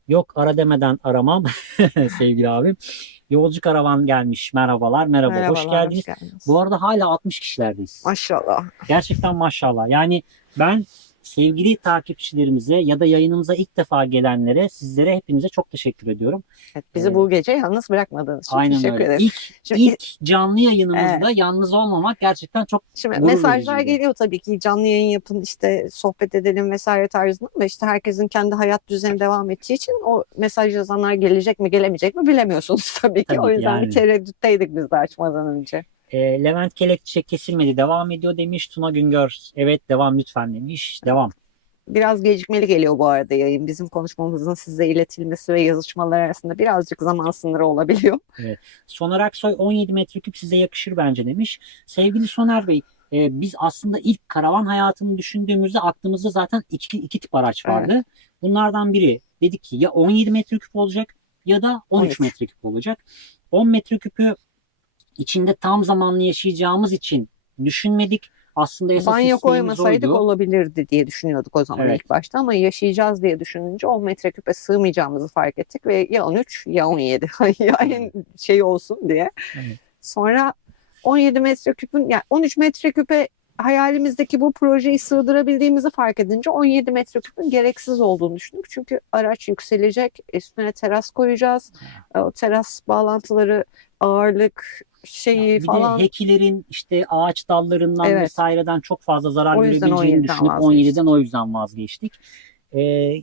Yok ara demeden aramam sevgili abim. Yolcu karavan gelmiş. Merhabalar, merhaba, hoş Merhabalar, geldiniz. hoş geldiniz. Bu arada hala 60 kişilerdeyiz. Maşallah. Gerçekten maşallah. Yani ben sevgili takipçilerimize ya da yayınımıza ilk defa gelenlere, sizlere, hepinize çok teşekkür ediyorum. Evet, bizi bu gece yalnız bırakmadığınız için Aynen teşekkür öyle. ederim. İlk, Şimdi, ilk canlı yayınımızda Evet. yalnız olmamak gerçekten çok Şimdi gurur mesajlar vericiydi. geliyor tabii ki, canlı yayın yapın işte, sohbet edelim vesaire tarzında, ama işte herkesin kendi hayat düzeni devam ettiği için o mesaj yazanlar gelecek mi gelemeyecek mi bilemiyorsunuz tabii ki. Tabii O ki yüzden yani. bir tereddütteydik biz de açmadan önce. Levent Kelepçe kesilmedi, devam ediyor demiş. Tuna Güngör, evet devam lütfen demiş. Devam. Biraz gecikmeli geliyor bu arada yayın. Bizim konuşmamızın size iletilmesi ve yazışmalar arasında birazcık zaman sınırı olabiliyor. Soner Aksoy 17 metreküp size yakışır bence demiş. Sevgili Soner Bey, biz aslında ilk karavan hayatını düşündüğümüzde aklımızda zaten iki tip araç vardı. Bunlardan biri dedik ki ya 17 metreküp olacak ya da 13 metreküp olacak. 10 metreküpü içinde tam zamanlı yaşayacağımız için düşünmedik. Aslında esas Banyo isteğimiz koymasaydık oydu. olabilirdi diye düşünüyorduk o zaman Evet. ilk başta, ama yaşayacağız diye düşününce 10 metreküpe sığmayacağımızı fark ettik ve ya 13 ya 17 yani şey olsun diye. Evet. Sonra 17 metreküpün, yani 13 metreküpe hayalimizdeki bu projeyi sığdırabildiğimizi fark edince 17 metreküpün gereksiz olduğunu düşündük. Çünkü araç yükselecek, üstüne teras koyacağız. O teras bağlantıları, ağırlık şeyi Bir falan. de hekilerin işte ağaç dallarından Evet. vesaireden çok fazla zarar O yüzden görebileceğini 17'den düşünüp vazgeçtik. 17'den o yüzden vazgeçtik.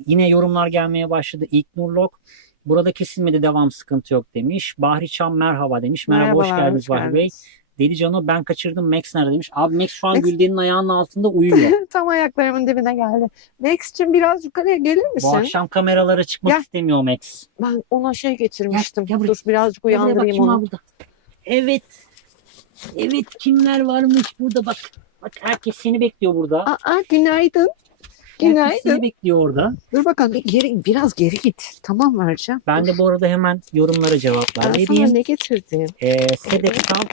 Yine yorumlar gelmeye başladı. İlk Nurlok burada kesilmedi, devam, sıkıntı yok demiş. Bahri Çam merhaba demiş. Merhaba, hoş Merhabalar, geldiniz hoş Bahri Bey. geldiniz. Deli Cano ben kaçırdım, Max nerede demiş. Abi Max şu an Max- Gülden'in ayağının altında uyuyor. Tam ayaklarımın dibine geldi. Max'cim biraz yukarıya gelir misin? Bu akşam kameralara çıkmak Gel. istemiyor Max. Ben ona şey getirmiştim. Gel buraya. Dur birazcık Gel buraya, bak uyandırayım kim var onu. burada. Evet. Evet, kimler varmış burada bak. Bak herkes seni bekliyor burada. Aa, günaydın. Herkes Günaydın. seni bekliyor orada. Dur bakalım, biraz geri git. Tamam vereceğim. Ben de bu arada hemen yorumlara cevaplar Ben sana vereyim. ne getirdim? Sedef Kamp.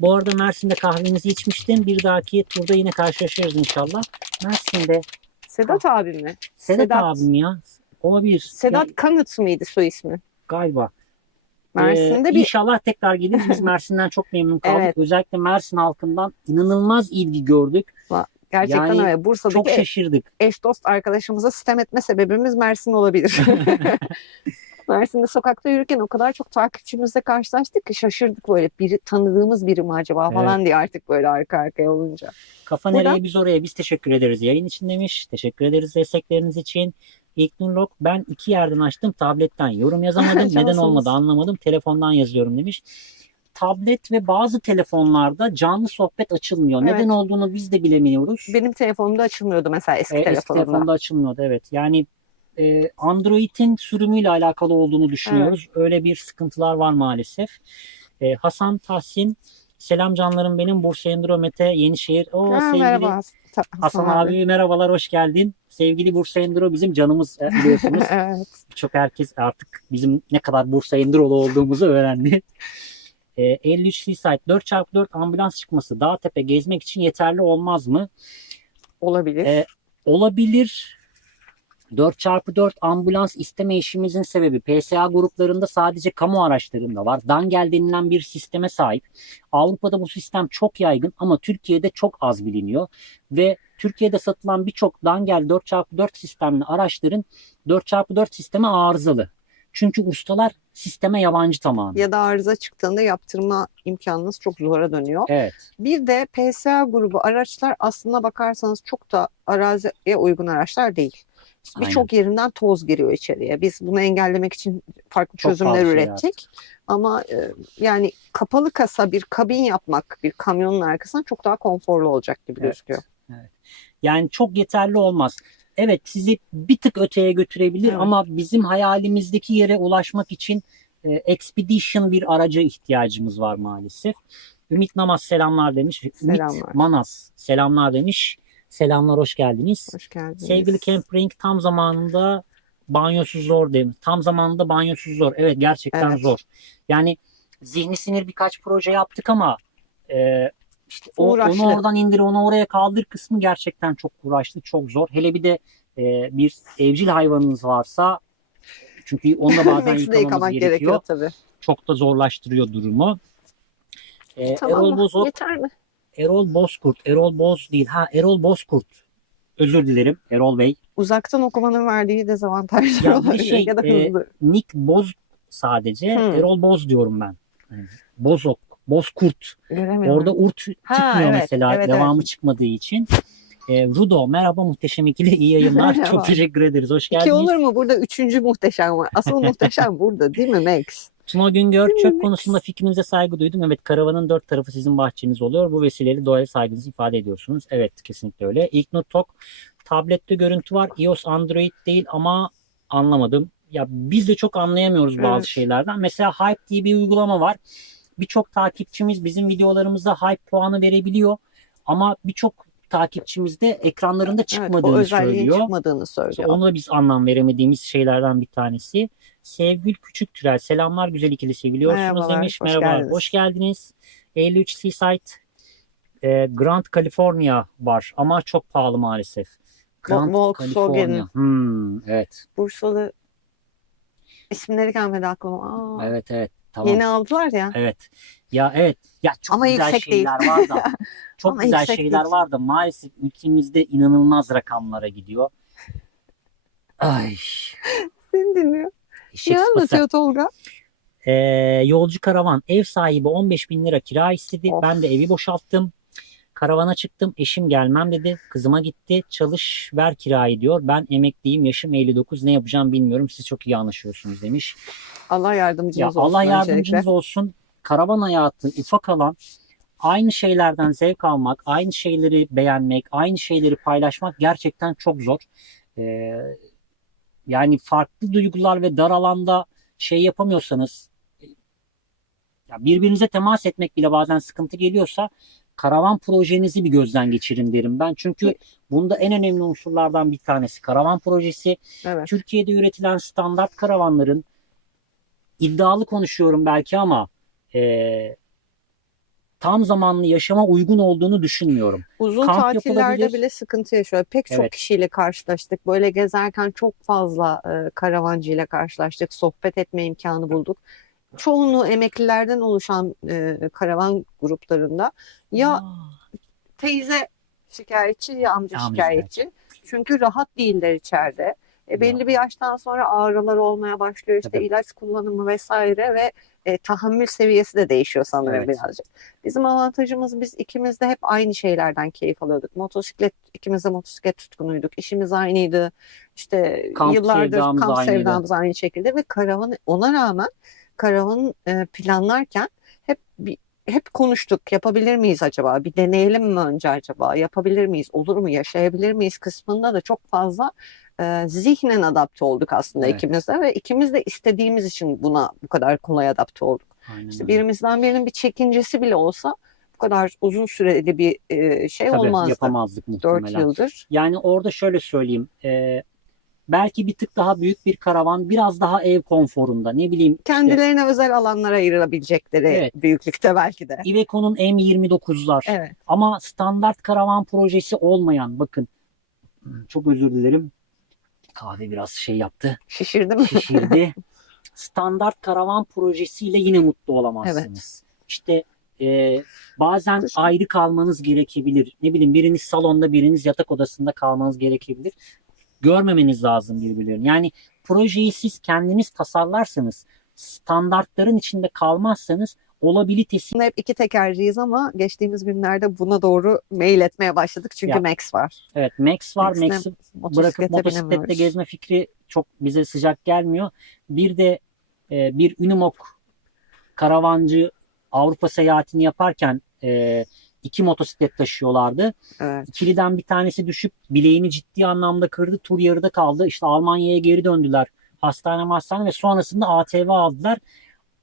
Bu arada Mersin'de kahvenizi içmiştim. Bir dahaki turda yine karşılaşırız inşallah. Mersin'de Sedat abim mi? Sedat abim ya. Olabilir. Sedat Kanıt mıydı soy ismi? Galiba. Mersin'de bir İnşallah tekrar geliriz. Biz Mersin'den çok memnun kaldık. Evet. Özellikle Mersin halkından inanılmaz ilgi gördük. gerçekten yani öyle. Çok Bursa'daki şaşırdık. eş dost arkadaşımıza sitem etme sebebimiz Mersin olabilir. Mersin'de sokakta yürürken o kadar çok takipçimizle karşılaştık ki şaşırdık, böyle biri, tanıdığımız biri mi acaba falan diye, artık böyle arka arkaya olunca. Kafa Buradan- nereye biz oraya. Biz teşekkür ederiz yayın için demiş. Teşekkür ederiz destekleriniz için. İlk Nurlok ben 2 yerden açtım. Tabletten yorum yazamadım. Neden Cansınız. olmadı anlamadım. Telefondan yazıyorum demiş. Tablet ve bazı telefonlarda canlı sohbet açılmıyor. Evet. Neden olduğunu biz de bilemiyoruz. Benim telefonumda açılmıyordu mesela, eski Eski telefonumda. telefonda açılmıyordu, evet. Yani Android'in sürümüyle alakalı olduğunu düşünüyoruz. Öyle bir sıkıntılar var maalesef. Hasan Tahsin, selam canlarım benim, Bursa Endromet'e Yenişehir. Sevgili Merhaba Hasan abi merhabalar, hoş geldin. Sevgili Bursa Endro bizim canımız biliyorsunuz. Evet. Çok herkes artık bizim ne kadar Bursa Endro'lu olduğumuzu öğrendi. 53 Seaside 4x4 ambulans çıkması dağ tepe gezmek için yeterli olmaz mı? Olabilir. Olabilir. 4x4 ambulans isteme işimizin sebebi PSA gruplarında sadece kamu araçlarında var. Dangel denilen bir sisteme sahip. Avrupa'da bu sistem çok yaygın ama Türkiye'de çok az biliniyor. Ve Türkiye'de satılan birçok Dangel 4x4 sistemli araçların 4x4 sistemi arızalı. Çünkü ustalar sisteme yabancı tamamen. Ya da arıza çıktığında yaptırma imkanınız çok zora dönüyor. Evet. Bir de PSA grubu araçlar aslına bakarsanız çok da araziye uygun araçlar değil. Birçok yerinden toz giriyor içeriye. Biz bunu engellemek için farklı Çok çözümler fazla şey ürettik. Ama yani kapalı kasa bir kabin yapmak bir kamyonun arkasına çok daha konforlu olacak gibi gözüküyor. Evet. Yani çok yeterli olmaz. Evet, sizi bir tık öteye götürebilir Evet. ama bizim hayalimizdeki yere ulaşmak için Expedition bir araca ihtiyacımız var maalesef. Ümit Namaz selamlar demiş. Selamlar. Ümit Manas selamlar demiş. Selamlar, hoş geldiniz. Hoş geldiniz. Sevgili Campring, tam zamanında banyosuz zor demiş. Tam zamanında banyosuz zor. Evet, gerçekten Evet. zor. Yani zihni sinir birkaç proje yaptık ama işte Uğraşlı. onu oradan indir, onu oraya kaldır kısmı gerçekten çok uğraşlı, çok zor. Hele bir de bir evcil hayvanınız varsa, çünkü onu da bazen Max'i de yıkamamız yıkamak gerekiyor. tabii. Çok da zorlaştırıyor durumu. Tamam Erol mı? Bozok, Yeter mi? Erol Bozkurt, Erol Boz değil. Erol Bozkurt. Özür dilerim Erol Bey. Uzaktan okumanın verdiği dezavantajlar Ya bir olabilir şey, ya da hızlı. Nick Boz sadece. Erol Boz diyorum ben. Yani Bozok, Bozkurt. Göremiyorum. Orada urt çıkmıyor evet, mesela, evet, devamı evet. çıkmadığı için. Rudo, merhaba muhteşem ikili, iyi yayınlar. Merhaba. Çok teşekkür ederiz. Hoş İki geldiniz. olur mu? Burada üçüncü muhteşem var. Asıl muhteşem burada değil mi Max? Tuna Güngör, Değil mi çöp Max? konusunda fikrinize saygı duydum. Evet, karavanın 4 tarafı sizin bahçeniz oluyor. Bu vesileyle doğaya saygınızı ifade ediyorsunuz. Evet, kesinlikle öyle. İlknur Tok, tablette görüntü var. iOS Android değil ama anlamadım. Ya biz de çok anlayamıyoruz bazı şeylerden. Mesela Hype diye bir uygulama var. Birçok takipçimiz bizim videolarımızda Hype puanı verebiliyor. Ama birçok takipçimiz de ekranlarında çıkmadığını o özelliğin söylüyor. çıkmadığını söylüyor. Ona da biz anlam veremediğimiz şeylerden bir tanesi. Sevgili Küçük Türel, selamlar güzel ikili, seviliyorsunuz Merhabalar, demiş. hoş Merhaba, geldiniz. hoş geldiniz. 53 Seaside Grand California var ama çok pahalı maalesef. Grand Volkswagen'in. California. Evet. Bursalı isimleri gelmedi aklıma. Evet. Tamam. Yeni aldılar ya. Evet. Ya evet. Ya çok Ama güzel yüksek şeyler var da. Çok Ama güzel yüksek şeyler değil. var da maalesef ülkemizde inanılmaz rakamlara gidiyor. Ay. Seni dinliyor. Eşek Ne sıpası. anlatıyor Tolga? Yolcu karavan, ev sahibi 15 bin lira kira istedi. Of. Ben de evi boşalttım. Karavana çıktım. Eşim gelmem dedi. Kızıma gitti. Çalış ver kirayı diyor. Ben emekliyim. Yaşım 59. Ne yapacağım bilmiyorum. Siz çok iyi anlaşıyorsunuz demiş. Allah yardımcınız Ya olsun. Allah yardımcınız öncelikle. olsun. Karavan hayatı ufak alan, aynı şeylerden zevk almak, aynı şeyleri beğenmek, aynı şeyleri paylaşmak gerçekten çok zor. Yani farklı duygular ve dar alanda şey yapamıyorsanız, ya birbirinize temas etmek bile bazen sıkıntı geliyorsa, karavan projenizi bir gözden geçirin derim ben. Çünkü bunda en önemli unsurlardan bir tanesi karavan projesi. Evet. Türkiye'de üretilen standart karavanların, iddialı konuşuyorum belki ama tam zamanlı yaşama uygun olduğunu düşünmüyorum. Uzun Kamp tatillerde yapılabilir. bile sıkıntı yaşıyor. Pek çok Evet. kişiyle karşılaştık. Böyle gezerken çok fazla karavancı ile karşılaştık. Sohbet etme imkanı bulduk. Çoğunluğu emeklilerden oluşan karavan gruplarında ya teyze şikayetçi ya amca şikayetçi. Çünkü rahat değiller içeride. Belli bir yaştan sonra ağrılar olmaya başlıyor. İşte Tabii. ilaç kullanımı vesaire ve tahammül seviyesi de değişiyor sanırım Evet. birazcık. Bizim avantajımız, biz ikimiz de hep aynı şeylerden keyif alıyorduk. İkimiz de motosiklet tutkunuyduk. İşimiz aynıydı. İşte Kamp yıllardır sevdamız kamp aynıydı. sevdamız aynı şekilde ve ona rağmen karavanı planlarken hep konuştuk. Yapabilir miyiz acaba? Bir deneyelim mi önce acaba? Yapabilir miyiz? Olur mu? Yaşayabilir miyiz? Kısmında da çok fazla zihnen adapte olduk aslında Evet. ikimiz de ve ikimiz de istediğimiz için buna bu kadar kolay adapte olduk. Aynen İşte öyle. birimizden birinin bir çekincesi bile olsa bu kadar uzun süreli bir şey Tabii, olmazdı. yapamazdık 4 muhtemelen. yıldır. Yani orada şöyle söyleyeyim. Belki bir tık daha büyük bir karavan, biraz daha ev konforunda, ne bileyim. Kendilerine özel alanlara ayırabilecekleri Evet. büyüklükte belki de. Iveco'nun M29'lar. Evet. Ama standart karavan projesi olmayan, bakın çok özür dilerim. Kahve biraz şey yaptı. Şişirdi mi? Şişirdi. Standart karavan projesiyle yine mutlu olamazsınız. İşte bazen ayrı kalmanız gerekebilir. Ne bileyim, biriniz salonda, biriniz yatak odasında kalmanız gerekebilir. Görmemeniz lazım birbirlerini. Yani projeyi siz kendiniz tasarlarsanız, standartların içinde kalmazsanız olabilitesi Aslında hep iki tekerciyiz ama geçtiğimiz günlerde buna doğru mail etmeye başladık. Çünkü Ya, Max var. evet, Max var. Max'le Max'i bırakıp motosiklete motosikletle binemiyoruz. gezme fikri çok bize sıcak gelmiyor. Bir de bir Unimog karavancı Avrupa seyahatini yaparken iki motosiklet taşıyorlardı. Evet. İkiliden bir tanesi düşüp bileğini ciddi anlamda kırdı. Tur yarıda kaldı. İşte Almanya'ya geri döndüler. Hastane ve sonrasında ATV aldılar.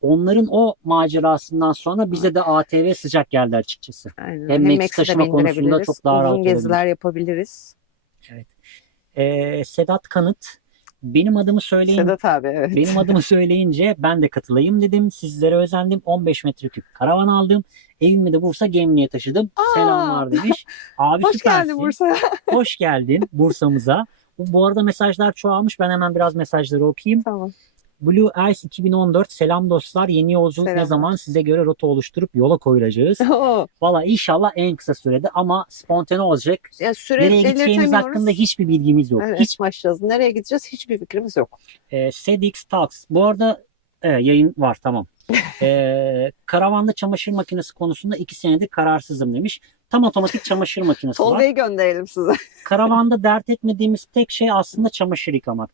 Onların o macerasından sonra bize de ATV sıcak geldi açıkçası. Aynen. Hem Max Max'i de taşıma konusunda bindirebiliriz. çok daha rahat Uzun geziler olabilir. yapabiliriz. Evet. Sedat Kanıt, benim adımı söyleyin. Sedat abi, evet. Benim adımı söyleyince ben de katılayım dedim. Sizlere özendim. 15 metreküp karavan aldım. Evimi de Bursa Gemli'ye taşıdım. Selamlar demiş. Abi Hoş süpersin. geldin Bursa'ya. Hoş geldin Bursa'mıza. Bu arada mesajlar çoğalmış. Ben hemen biraz mesajları okuyayım. Tamam. Blue Ice 2014 selam dostlar. Yeni yolculuk Selamlar. ne zaman size göre rota oluşturup yola koyulacağız. Valla inşallah en kısa sürede ama spontane olacak. Ya süre Nereye gideceğimiz belirtemiyoruz. hakkında hiçbir bilgimiz yok. Evet, Hiç başlayacağız. Nereye gideceğiz hiçbir fikrimiz yok. Sedix Talks. Bu arada yayın var, tamam. Karavanda çamaşır makinesi konusunda 2 senedir kararsızım demiş. Tam otomatik çamaşır makinesi var. Tolga'yı gönderelim size. Karavanda dert etmediğimiz tek şey aslında çamaşır yıkamak.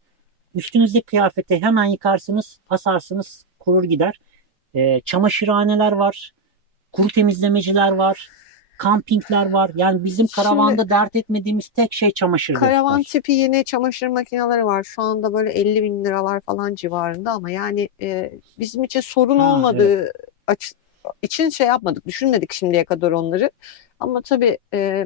Üstünüzdeki kıyafeti hemen yıkarsınız, asarsınız, kurur gider. Çamaşırhaneler var, kuru temizlemeciler var, kampingler var. Yani bizim karavanda dert etmediğimiz tek şey çamaşır. Karavan dostlar. tipi yeni çamaşır makineleri var. Şu anda böyle 50 bin liralar falan civarında ama yani bizim için sorun olmadığı için şey yapmadık, düşünmedik şimdiye kadar onları. Ama tabii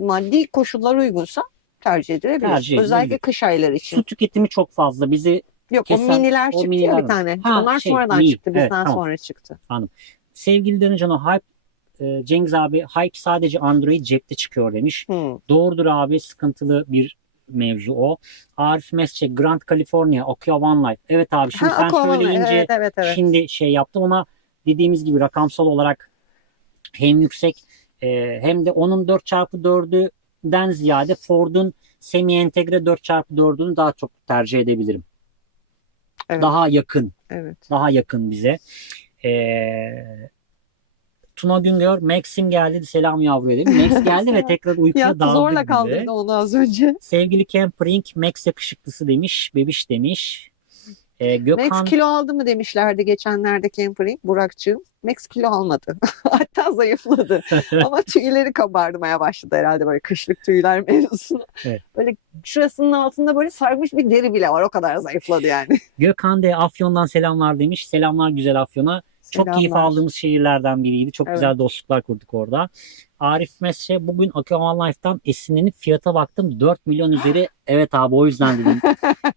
maddi koşullar uygunsa tercih edilebilir. Tercih Özellikle edilebilir. kış ayları için. Su tüketimi çok fazla. Bizi Yok, kesen, o miniler o çıktı miniler ya bir var. tane. Ha, Onlar şey, sonradan mini. çıktı. Bizden Evet, tamam. sonra çıktı. Sevgili Dönücan'a Hype, Cengiz abi, Hype sadece Android cepte çıkıyor demiş. Doğrudur abi, sıkıntılı bir mevzu o. Arif Mesçe, Grand California, Okya One Life. Evet abi, şimdi sen Aquaman, söyleyince evet. şimdi şey yaptım ama dediğimiz gibi rakamsal olarak hem yüksek hem de onun 4x4'den ziyade Ford'un semi entegre 4x4'ünü daha çok tercih edebilirim. Evet. Daha yakın. Evet. Daha yakın bize. Tuna Güngör, Max'im geldi, selam yavruya dedim. Max geldi ve tekrar uykuya Yattı, daldı zorla gibi. kaldırdı onu az önce. Sevgili Campering, Max yakışıklısı demiş, bebiş demiş. Gökhan, Max kilo aldı mı demişlerdi geçenlerde Campering, Burak'cığım. Max kilo almadı. Hatta zayıfladı. Ama tüyleri kabarmaya başladı herhalde, böyle kışlık tüyler mevzusuna. Evet. Böyle şurasının altında böyle sarmış bir deri bile var. O kadar zayıfladı yani. Gökhan de Afyon'dan selamlar demiş. Selamlar güzel Afyon'a. Çok keyif Selamlar. aldığımız şehirlerden biriydi. Çok Evet. güzel dostluklar kurduk orada. Arif Mesce, bugün Aquaman Life'dan esinlenip fiyata baktım. 4 milyon üzeri. Evet abi, o yüzden dedim.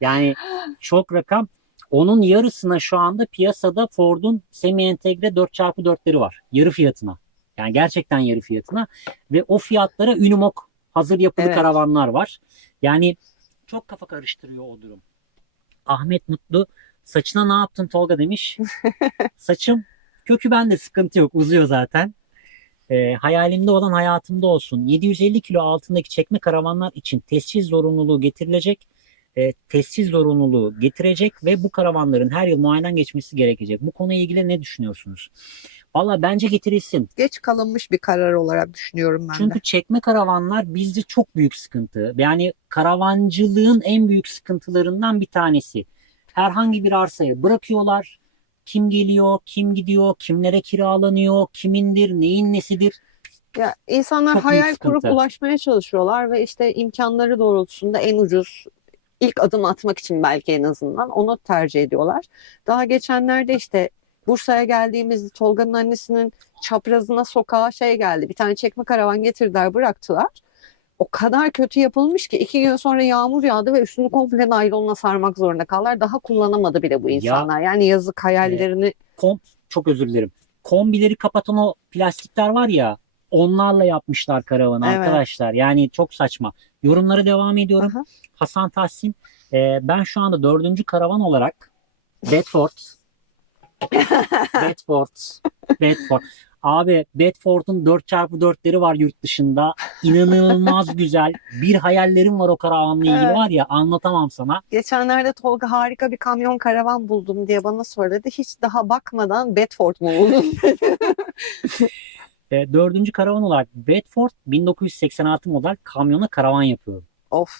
Yani çok rakam. Onun yarısına şu anda piyasada Ford'un semi entegre 4x4'leri var. Yarı fiyatına. Yani gerçekten yarı fiyatına. Ve o fiyatlara Unimog hazır yapılı Evet. karavanlar var. Yani çok kafa karıştırıyor o durum. Ahmet Mutlu, saçına ne yaptın Tolga demiş. Saçım kökü bende, sıkıntı yok, uzuyor zaten. Hayalimde olan hayatımda olsun. 750 kilo altındaki çekme karavanlar için tescil zorunluluğu getirilecek. Tescil zorunluluğu getirecek ve bu karavanların her yıl muayeneden geçmesi gerekecek. Bu konuyla ilgili ne düşünüyorsunuz? Valla bence getirilsin. Geç kalınmış bir karar olarak düşünüyorum ben de. Çünkü çekme karavanlar bizce çok büyük sıkıntı. Yani karavancılığın en büyük sıkıntılarından bir tanesi. Herhangi bir arsaya bırakıyorlar. Kim geliyor, kim gidiyor, kimlere kiralanıyor, kimindir, neyin nesidir. Ya insanlar Çok büyük hayal kurup sıkıntı. ulaşmaya çalışıyorlar ve işte imkanları doğrultusunda en ucuz ilk adım atmak için belki en azından onu tercih ediyorlar. Daha geçenlerde işte Bursa'ya geldiğimizde Tolga'nın annesinin çaprazına sokağa şey geldi. Bir tane çekme karavan getirdiler, bıraktılar. O kadar kötü yapılmış ki 2 gün sonra yağmur yağdı ve üstünü komple naylonla sarmak zorunda kaldılar. Daha kullanamadı bile bu insanlar. Yani yazık, hayallerini. Çok özür dilerim. Kombileri kapatan o plastikler var ya, onlarla yapmışlar karavanı Evet. arkadaşlar. Yani çok saçma. Yorumlara devam ediyorum. Aha. Hasan Tahsin, ben şu anda 4. karavan olarak Bedford Abi Bedford'un 4x4'leri var yurt dışında. İnanılmaz güzel. Bir hayallerim var o karavanla ilgili Evet. var ya, anlatamam sana. Geçenlerde Tolga harika bir kamyon karavan buldum diye bana söyledi. Hiç daha bakmadan Bedford mu buldun? Dördüncü karavan olarak Bedford 1986 model kamyona karavan yapıyorum. Of.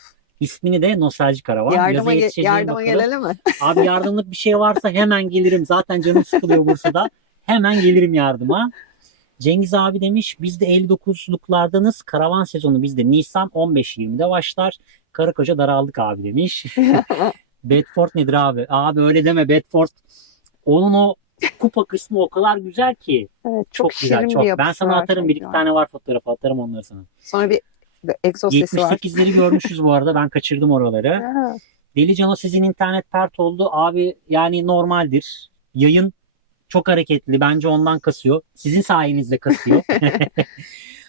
İsmini de Nostalji Karavan. Yaza yetişeceğim Yardıma bakalım. gelelim mi? Abi yardımlık bir şey varsa hemen gelirim. Zaten canım sıkılıyor Bursa'da. Hemen gelirim yardıma. Cengiz abi demiş biz de 59'luklardanız. Karavan sezonu bizde Nisan 15-20'de başlar. Karı koca daraldık abi demiş. Bedford nedir abi? Abi öyle deme, Bedford. Onun o kupa kısmı o kadar güzel ki. Evet, Çok güzel, şirin çok. bir Ben yapısı sana var. atarım, bir iki tane var, fotoğraf atarım onları sana. Sonra bir egzoz sesi var. 78'leri görmüşüz bu arada, ben kaçırdım oraları. Ha, Deli Cano sizin internet pert oldu. Abi yani normaldir. Yayın çok hareketli. Bence ondan kasıyor. Sizin sayenizde kasıyor.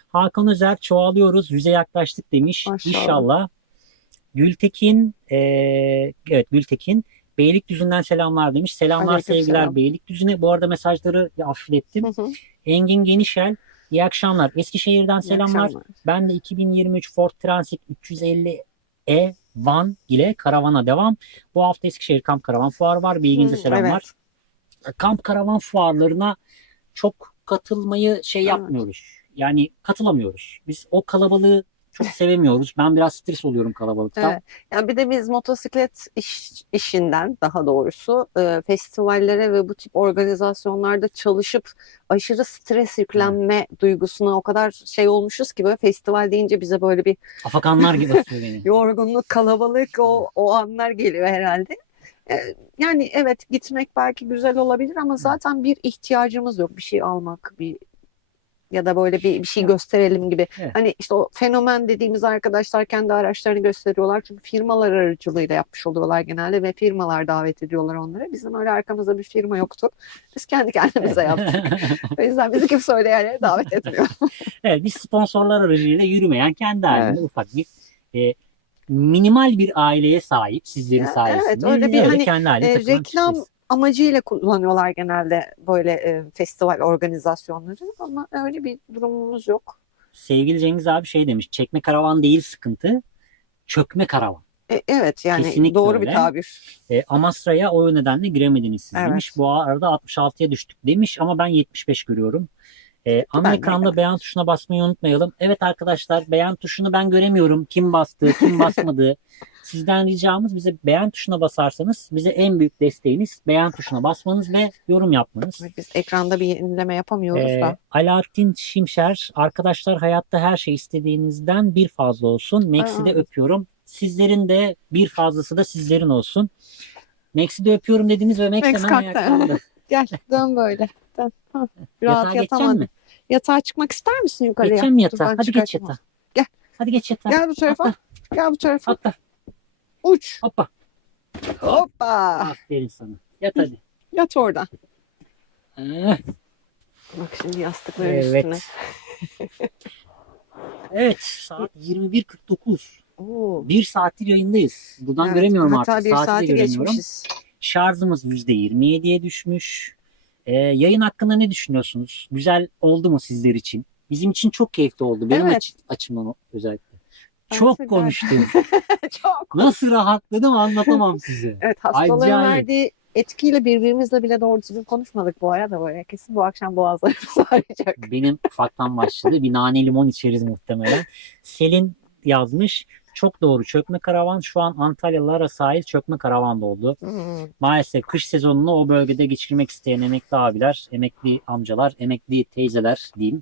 Hakan Özer çoğalıyoruz. 100'e yaklaştık demiş. Maşallah. İnşallah. Gültekin evet Gültekin Beylikdüzü'nden selamlar demiş. Selamlar, Aleykümselam. sevgiler Beylikdüzü'ne. Bu arada mesajları hafiflettim. Hı hı. Engin Genişel iyi akşamlar. Eskişehir'den İyi selamlar. akşamlar. Ben de 2023 Ford Transit 350E Van ile karavana devam. Bu hafta Eskişehir Kamp Karavan Fuarı var. Bilginize selamlar. Kamp karavan fuarlarına çok katılmayı Evet. yapmıyoruz. Yani katılamıyoruz. Biz o kalabalığı çok sevemiyoruz. Ben biraz stres oluyorum kalabalıktan. Evet. Yani bir de biz motosiklet işinden daha doğrusu festivallere ve bu tip organizasyonlarda çalışıp aşırı stres yüklenme duygusuna o kadar şey olmuşuz ki böyle festival deyince bize böyle bir Afakanlar gibi basıyor beni. yorgunluk, kalabalık o anlar geliyor herhalde. Yani evet, gitmek belki güzel olabilir ama zaten bir ihtiyacımız yok. Bir şey almak, ya da böyle bir şey gösterelim gibi. Evet. Hani işte o fenomen dediğimiz arkadaşlar kendi araçlarını gösteriyorlar. Çünkü firmalar aracılığıyla yapmış oluyorlar genelde ve firmalar davet ediyorlar onları. Bizim öyle arkamızda bir firma yoktu. Biz kendi kendimize yaptık. O yüzden bizi kimse öyle yerlere davet etmiyor. Evet, biz sponsorlar aracıyla yürümeyen, kendi halinde Evet. ufak bir minimal bir aileye sahip sizlerin Ya, sayesinde. evet, öyle Biz bir hani kendi halinde takılan reklam kişiyiz. amacıyla kullanıyorlar genelde böyle festival organizasyonları ama öyle bir durumumuz yok. Sevgili Cengiz abi şey demiş. Çekme karavan değil sıkıntı. Çökme karavan. Evet, yani Kesinlikle doğru öyle. bir tabir. Amasra'ya o nedenle giremediniz siz Evet. demiş. Bu arada 66'ya düştük demiş ama ben 75 görüyorum. Ana Ben de ekranda evet. beğen tuşuna basmayı unutmayalım. Evet arkadaşlar, beğen tuşunu ben göremiyorum. Kim bastı, kim basmadı. Sizden ricamız, bize beğen tuşuna basarsanız bize en büyük desteğiniz beğen tuşuna basmanız ve yorum yapmanız. Biz ekranda bir yenileme yapamıyoruz da. Alaaddin Şimşer, arkadaşlar hayatta her şey istediğinizden bir fazla olsun. Max'i de öpüyorum. Sizlerin de bir fazlası da sizlerin olsun. Max'i de öpüyorum dediniz ve Max Max hemen kalktı. ayaklandı. Gel, dön böyle. Dön. Rahat Yatağa geçeceksin yatamadın. mi? Yatağa çıkmak ister misin yukarıya? Geçeceğim mi Dur, yatağa? ben Hadi geç çıkartayım yatağa. Gel. Hadi geç yatağa. Gel bu tarafa. Atla, Gel bu tarafa. atla. Uç. Hoppa. Hoppa. Aferin sana. Yat hadi. Yat orada. Eh, Bak şimdi yastıkların Evet. üstüne. Evet, saat 21.49. Oo. Bir saattir yayındayız. Buradan Evet, göremiyorum hatta artık. bir Saati de saati göremiyorum. geçmişiz. Şarjımız %27'ye düşmüş. Yayın hakkında ne düşünüyorsunuz? Güzel oldu mu sizler için? Bizim için çok keyifli oldu. Benim Evet. açımdan özellikle. Bence Çok de. konuştum. Çok. Nasıl rahatladım anlatamam size. Evet, hastalığın Acayip. verdiği etkiyle birbirimizle bile doğru düzgün konuşmadık bu arada böyle. Kesin bu akşam boğazlarımız ağrıyacak. Benim ufaktan başladı. Bir nane limon içeriz muhtemelen. Selin yazmış. Çok doğru. Çökme karavan şu an Antalyalılara sahil çökme karavan da oldu. Maalesef kış sezonunu o bölgede geçirmek isteyen emekli abiler, emekli amcalar, emekli teyzeler diyeyim.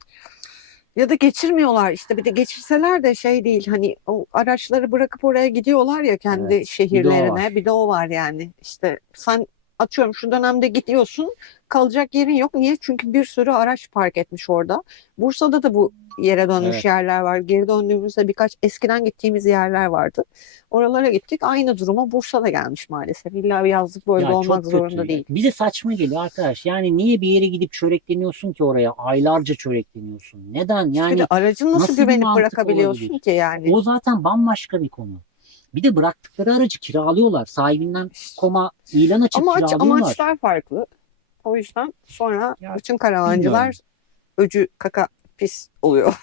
Ya da geçirmiyorlar işte, bir de geçirseler de şey değil, hani o araçları bırakıp oraya gidiyorlar ya kendi Evet, şehirlerine, bir de o var yani. İşte sen atıyorum şu dönemde gidiyorsun, kalacak yerin yok. Niye? Çünkü bir sürü araç park etmiş orada. Bursa'da da bu yere dönmüş Evet. yerler var. Geri döndüğümüzde birkaç eskiden gittiğimiz yerler vardı. Oralara gittik. Aynı duruma Bursa'da gelmiş maalesef. İlla bir yazlık bölge Ya olmak çok zorunda kötü. değil. Bize saçma geliyor arkadaş. Yani niye bir yere gidip çörekleniyorsun ki oraya? Aylarca çörekleniyorsun. Neden? Bir Yani de aracın nasıl nasıl bir güvenip mantık bırakabiliyorsun olabilir? ki yani? O zaten bambaşka bir konu. Bir de bıraktıkları aracı kiralıyorlar. Sahibinden koma ilan açıp kiralıyorlar. Amaçlar farklı. O yüzden sonra Ya, bütün karavancılar öcü kaka pis oluyor.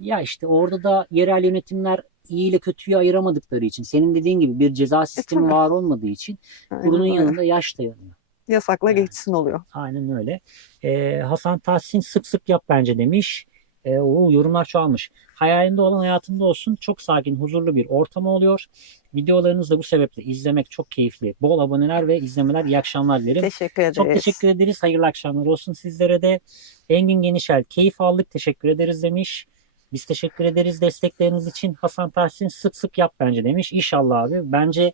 Ya işte orada da yerel yönetimler iyi ile kötüyü ayıramadıkları için, senin dediğin gibi bir ceza sistemi tabii. var olmadığı için kurunun Aynen öyle. yanında yaş da yanıyor. Yasakla Yani. geçsin oluyor. Aynen öyle. Hasan Tahsin sık sık yap bence demiş. Yorumlar çoğalmış. Hayalinde olan hayatında olsun. Çok sakin, huzurlu bir ortam oluyor. Videolarınızı da bu sebeple izlemek çok keyifli. Bol aboneler ve izlemeler. İyi akşamlar dilerim. Teşekkür ederiz. Çok teşekkür ederiz. Hayırlı akşamlar olsun sizlere de. Engin Genişel, keyif aldık. Teşekkür ederiz demiş. Biz teşekkür ederiz destekleriniz için. Hasan Tahsin sık sık yap bence demiş. İnşallah abi. Bence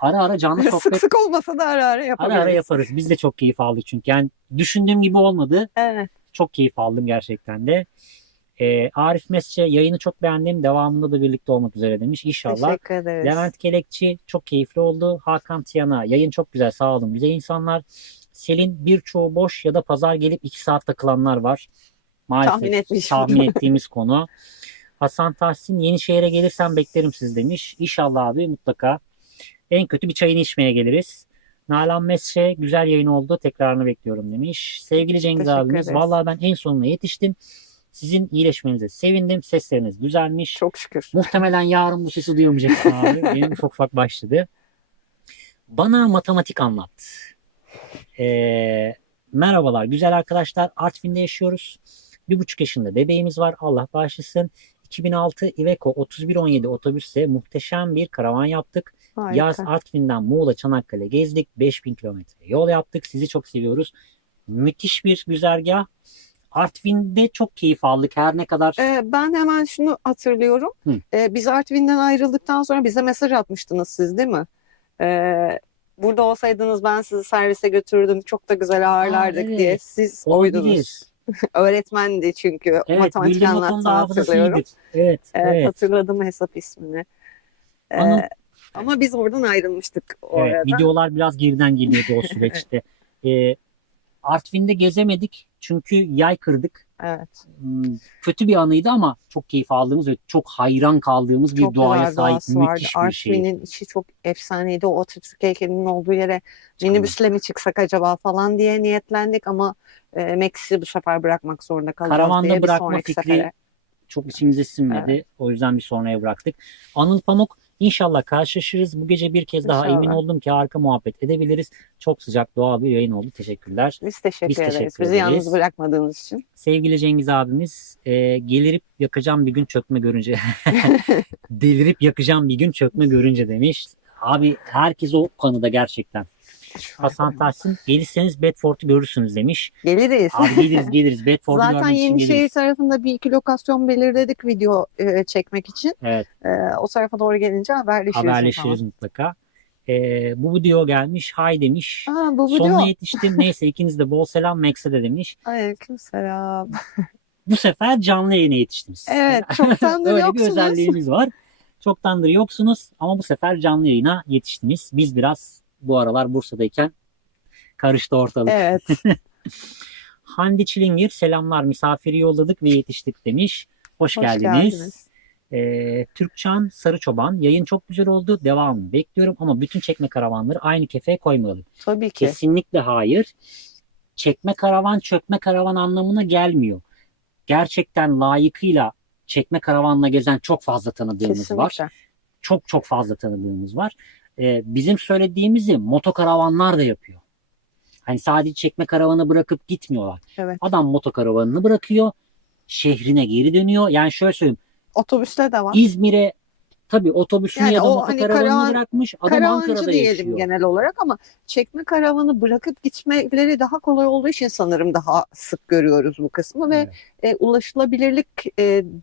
ara ara canlı Sık sohbet sık olmasa da ara ara yapabiliriz. ara ara yaparız. Biz de çok keyif aldık çünkü. Yani düşündüğüm gibi olmadı. Evet. Çok keyif aldım gerçekten de. Arif Mesce, yayını çok beğendim. Devamında da birlikte olmak üzere demiş. İnşallah. Teşekkür ederiz. Levent Kelekçi, çok keyifli oldu. Hakan Tiyana, yayın çok güzel, sağ olun. Güzel insanlar. Selin, birçoğu boş ya da pazar gelip 2 saat takılanlar var. Maalesef tahmin ettiğimiz konu. Hasan Tahsin, Yenişehir'e gelirsen beklerim siz demiş. İnşallah abi, mutlaka. En kötü bir çayını içmeye geliriz. Nalan Mesce, güzel yayın oldu. Tekrarını bekliyorum demiş. Sevgili Cengiz Teşekkür abimiz, ederiz. vallahi ben en sonuna yetiştim. Sizin iyileşmenize sevindim. Sesleriniz güzelmiş. Çok şükür. Muhtemelen yarın bu sesi duyamayacaksın abi. Benim ufak ufak başladı. Bana matematik anlat. Merhabalar güzel arkadaşlar. Artvin'de yaşıyoruz. 1,5 yaşında bebeğimiz var. Allah bağışlasın. 2006 Iveco 3117 otobüsle muhteşem bir karavan yaptık. Harika. Yaz Artvin'den Muğla Çanakkale gezdik. 5000 kilometre yol yaptık. Sizi çok seviyoruz. Müthiş bir güzergah. Artvin'de çok keyif aldık. Her ne kadar Ben hemen şunu hatırlıyorum. Biz Artvin'den ayrıldıktan sonra bize mesaj atmıştınız siz, değil mi? Burada olsaydınız ben sizi servise götürürdüm. Çok da güzel ağırlardık evet. diye. Siz olabilir. oydunuz. Öğretmendi çünkü. Evet, Matematik Gülden o konuda anlattığını hafızası hatırlıyorum. iyidir. Evet, evet. Hatırladım hesap ismini. Anıl- Ama biz oradan ayrılmıştık o Evet, arada. videolar biraz geriden geliyordu o süreçte. Artvin'de gezemedik çünkü yay kırdık. Evet. Kötü bir anıydı ama çok keyif aldığımız ve çok hayran kaldığımız bir Çok doğaya güzel sahip doğası vardı. müthiş bir şey. Artvin'in içi çok efsaneydi. O Atatürk heykelinin olduğu yere Tamam. minibüsle mi çıksak acaba falan diye niyetlendik ama Meks'i bu sefer bırakmak zorunda kalacağız Karavanda diye bir bırakma sonraki fikri sefere. çok içimize sinmedi. Evet. O yüzden bir sonraya bıraktık. Anıl Pamuk, inşallah karşılaşırız. Bu gece bir kez daha İnşallah. emin oldum ki harika muhabbet edebiliriz. Çok sıcak doğal bir yayın oldu. Teşekkürler. Biz teşekkür Biz ederiz. teşekkür Bizi ederiz. yalnız bırakmadığınız için. Sevgili Cengiz abimiz, gelirip yakacağım bir gün çökme görünce delirip yakacağım bir gün çökme görünce demiş. Abi herkes o konuda gerçekten. Hasan Tahsin, gelirseniz Bedford'u görürsünüz demiş. Geliriz. Abi geliriz. Bedford'u Zaten görmek için Yenişehir geliriz. tarafında bir iki lokasyon belirledik video çekmek için. Evet, O tarafa doğru gelince haberleşiriz. haberleşiriz mutlaka. Bu video gelmiş. Hay demiş. Bu video. Sonuna yetiştim. Neyse ikiniz de bol selam Max'e de demiş. Aleykümselam. Bu sefer canlı yayına yetiştiniz. Evet, çoktandır Öyle bir yoksunuz. özelliğimiz var. Çoktandır yoksunuz ama bu sefer canlı yayına yetiştiniz. Biz biraz bu aralar Bursa'dayken karıştı ortalık. Evet. Hande Çilingir, selamlar, misafiri yolladık ve yetiştik demiş. Hoş geldiniz. Türkçan Sarıçoban, yayın çok güzel oldu. Devamını bekliyorum ama bütün çekme karavanları aynı kefeye koymayalım. Tabii ki. Kesinlikle hayır. Çekme karavan çökme karavan anlamına gelmiyor. Gerçekten layıkıyla çekme karavanla gezen çok fazla tanıdığımız var. Kesinlikle. Çok fazla tanıdığımız var. Bizim söylediğimizi motokaravanlar da yapıyor. Hani sadece çekme karavanı bırakıp gitmiyorlar. Evet. Adam motokaravanını bırakıyor. Şehrine geri dönüyor. Yani şöyle söyleyeyim. Otobüste de var. İzmir'e tabii otobüsünü Yani ya da o hani motokaravanını bırakmış. Adam Karavancı Ankara'da diyelim yaşıyor. genel olarak ama çekme karavanı bırakıp gitmeleri daha kolay olduğu için sanırım daha sık görüyoruz bu kısmı ve ulaşılabilirlik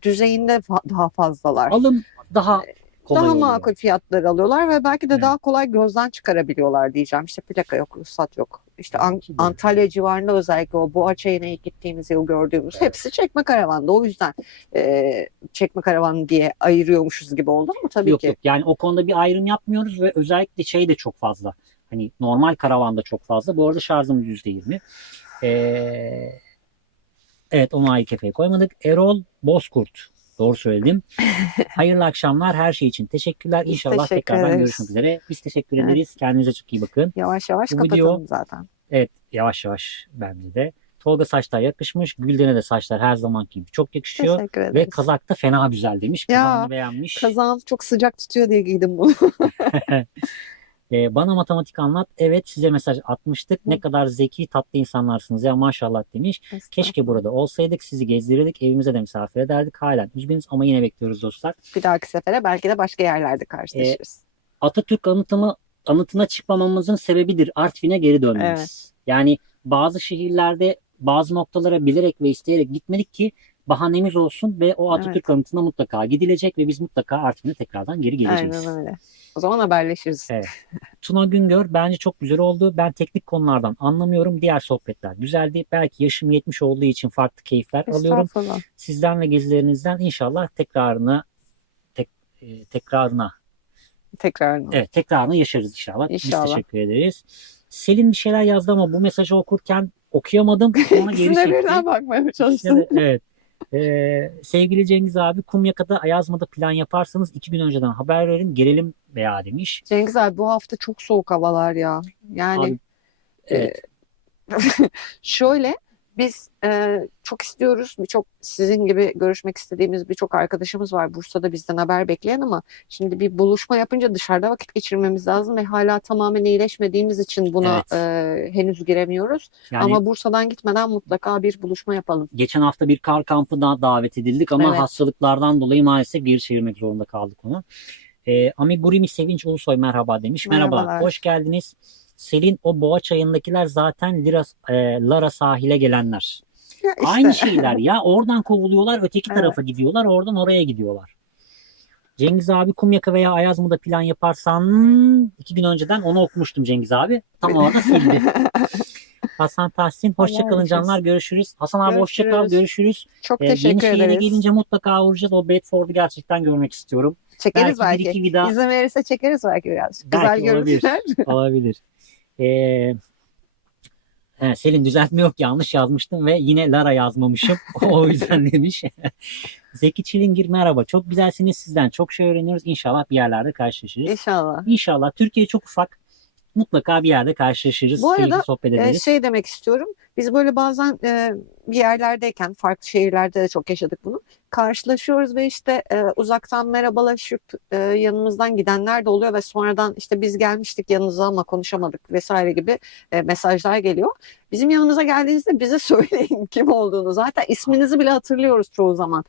düzeyinde daha fazlalar. Alım daha kolay Daha oluyor. makul fiyatlar alıyorlar ve belki de Evet. daha kolay gözden çıkarabiliyorlar diyeceğim. İşte plaka yok, ruhsat yok. İşte Belki de. Antalya civarında özellikle o Boğaçayı'na ilk gittiğimiz yıl gördüğümüz Evet. hepsi çekme karavanda. O yüzden çekme karavan diye ayırıyormuşuz gibi oldu ama tabii Yok ki. yok, yani o konuda bir ayrım yapmıyoruz ve özellikle şey de çok fazla. Hani normal karavanda çok fazla. Bu arada şarjımız %20. Evet, onu ayrı kefeye koymadık. Erol Bozkurt. Doğru söyledim. Hayırlı akşamlar. Her şey için teşekkürler. Biz İnşallah teşekkür tekrardan ederiz. görüşmek üzere. Biz teşekkür Evet. ederiz. Kendinize çok iyi bakın. Yavaş yavaş Bu kapatalım video- zaten. Evet, yavaş yavaş bence de. Tolga saçlar yakışmış. Gülden'e de saçlar her zamanki gibi çok yakışıyor. Teşekkür Ve ederiz. kazak da fena güzel demiş. Ya, Kazağını beğenmiş. Kazağım çok sıcak tutuyor diye giydim bunu. Bana matematik anlat. Evet, size mesaj atmıştık. Ne kadar zeki, tatlı insanlarsınız ya, maşallah demiş. Keşke burada olsaydık, sizi gezdirirdik, evimize de misafir ederdik. Halen üzgünüz ama yine bekliyoruz dostlar. Bir dahaki sefere belki de başka yerlerde karşılaşırız. Atatürk anıtına çıkmamamızın sebebidir Artvin'e geri dönmemiz. Evet. Yani bazı şehirlerde bazı noktalara bilerek ve isteyerek gitmedik ki bahanemiz olsun ve o Atatürk anıtına mutlaka gidilecek ve biz mutlaka Artvin'e tekrardan geri geleceğiz. Aynen öyle. O zaman haberleşiriz. Evet. Tuna Güngör, bence çok güzel oldu. Ben teknik konulardan anlamıyorum. Diğer sohbetler güzeldi. Belki yaşım 70 olduğu için farklı keyifler alıyorum. Estağfurullah. Sizden ve gezilerinizden inşallah tekrarını yaşarız inşallah. İnşallah. Biz teşekkür ederiz. Selin bir şeyler yazdı ama bu mesajı okurken okuyamadım. Ona geri İkisine çektim. birden bakmaya çalıştım. Evet. Sevgili Cengiz abi, Kumyaka'da Ayazma'da plan yaparsanız 2 gün önceden haber verin, gelelim veya demiş. Cengiz abi, bu hafta çok soğuk havalar ya. Yani Abi, evet. şöyle, biz çok istiyoruz. Birçok sizin gibi görüşmek istediğimiz birçok arkadaşımız var Bursa'da bizden haber bekleyen, ama şimdi bir buluşma yapınca dışarıda vakit geçirmemiz lazım ve hala tamamen iyileşmediğimiz için buna henüz giremiyoruz. Yani, ama Bursa'dan gitmeden mutlaka bir buluşma yapalım. Geçen hafta bir kar kampına davet edildik ama hastalıklardan dolayı maalesef geri çevirmek zorunda kaldık onu. Amigurumi Sevinç Ulusoy merhaba demiş. Merhaba, hoş geldiniz. Selin, o boğa çayındakiler zaten Lara sahile gelenler. Ya işte. Aynı şeyler ya. Oradan kovuluyorlar, öteki tarafa gidiyorlar. Oradan oraya gidiyorlar. Cengiz abi, Kumyaka veya Ayazma'da plan yaparsan 2 gün önceden onu okumuştum Cengiz abi. Tam orada sildi. Hasan Tahsin, hoşçakalın canlar, görüşürüz. Hasan abi hoşçakal, görüşürüz. Çok teşekkür yeni ederiz. şehire gelince mutlaka uğrayacağız. O Bedford'u gerçekten görmek istiyorum. Çekeriz belki. Bir iki vida... İzin verirse çekeriz belki biraz. Belki güzel görüntüler. Olabilir. Selin, düzeltme yok, yanlış yazmıştım ve yine Lara yazmamışım. O yüzden demiş. Zeki Çilingir merhaba. Çok güzelsiniz, sizden çok şey öğreniyoruz. İnşallah bir yerlerde karşılaşırız. İnşallah. İnşallah. Türkiye çok ufak. Mutlaka bir yerde karşılaşırız. Bu arada sohbet ederiz. Şey demek istiyorum. Biz böyle bazen bir yerlerdeyken, farklı şehirlerde de çok yaşadık bunu. Karşılaşıyoruz ve işte uzaktan merhabalaşıp yanımızdan gidenler de oluyor ve sonradan işte biz gelmiştik yanınıza ama konuşamadık vesaire gibi mesajlar geliyor. Bizim yanımıza geldiğinizde bize söyleyin kim olduğunu. Zaten isminizi bile hatırlıyoruz çoğu zaman.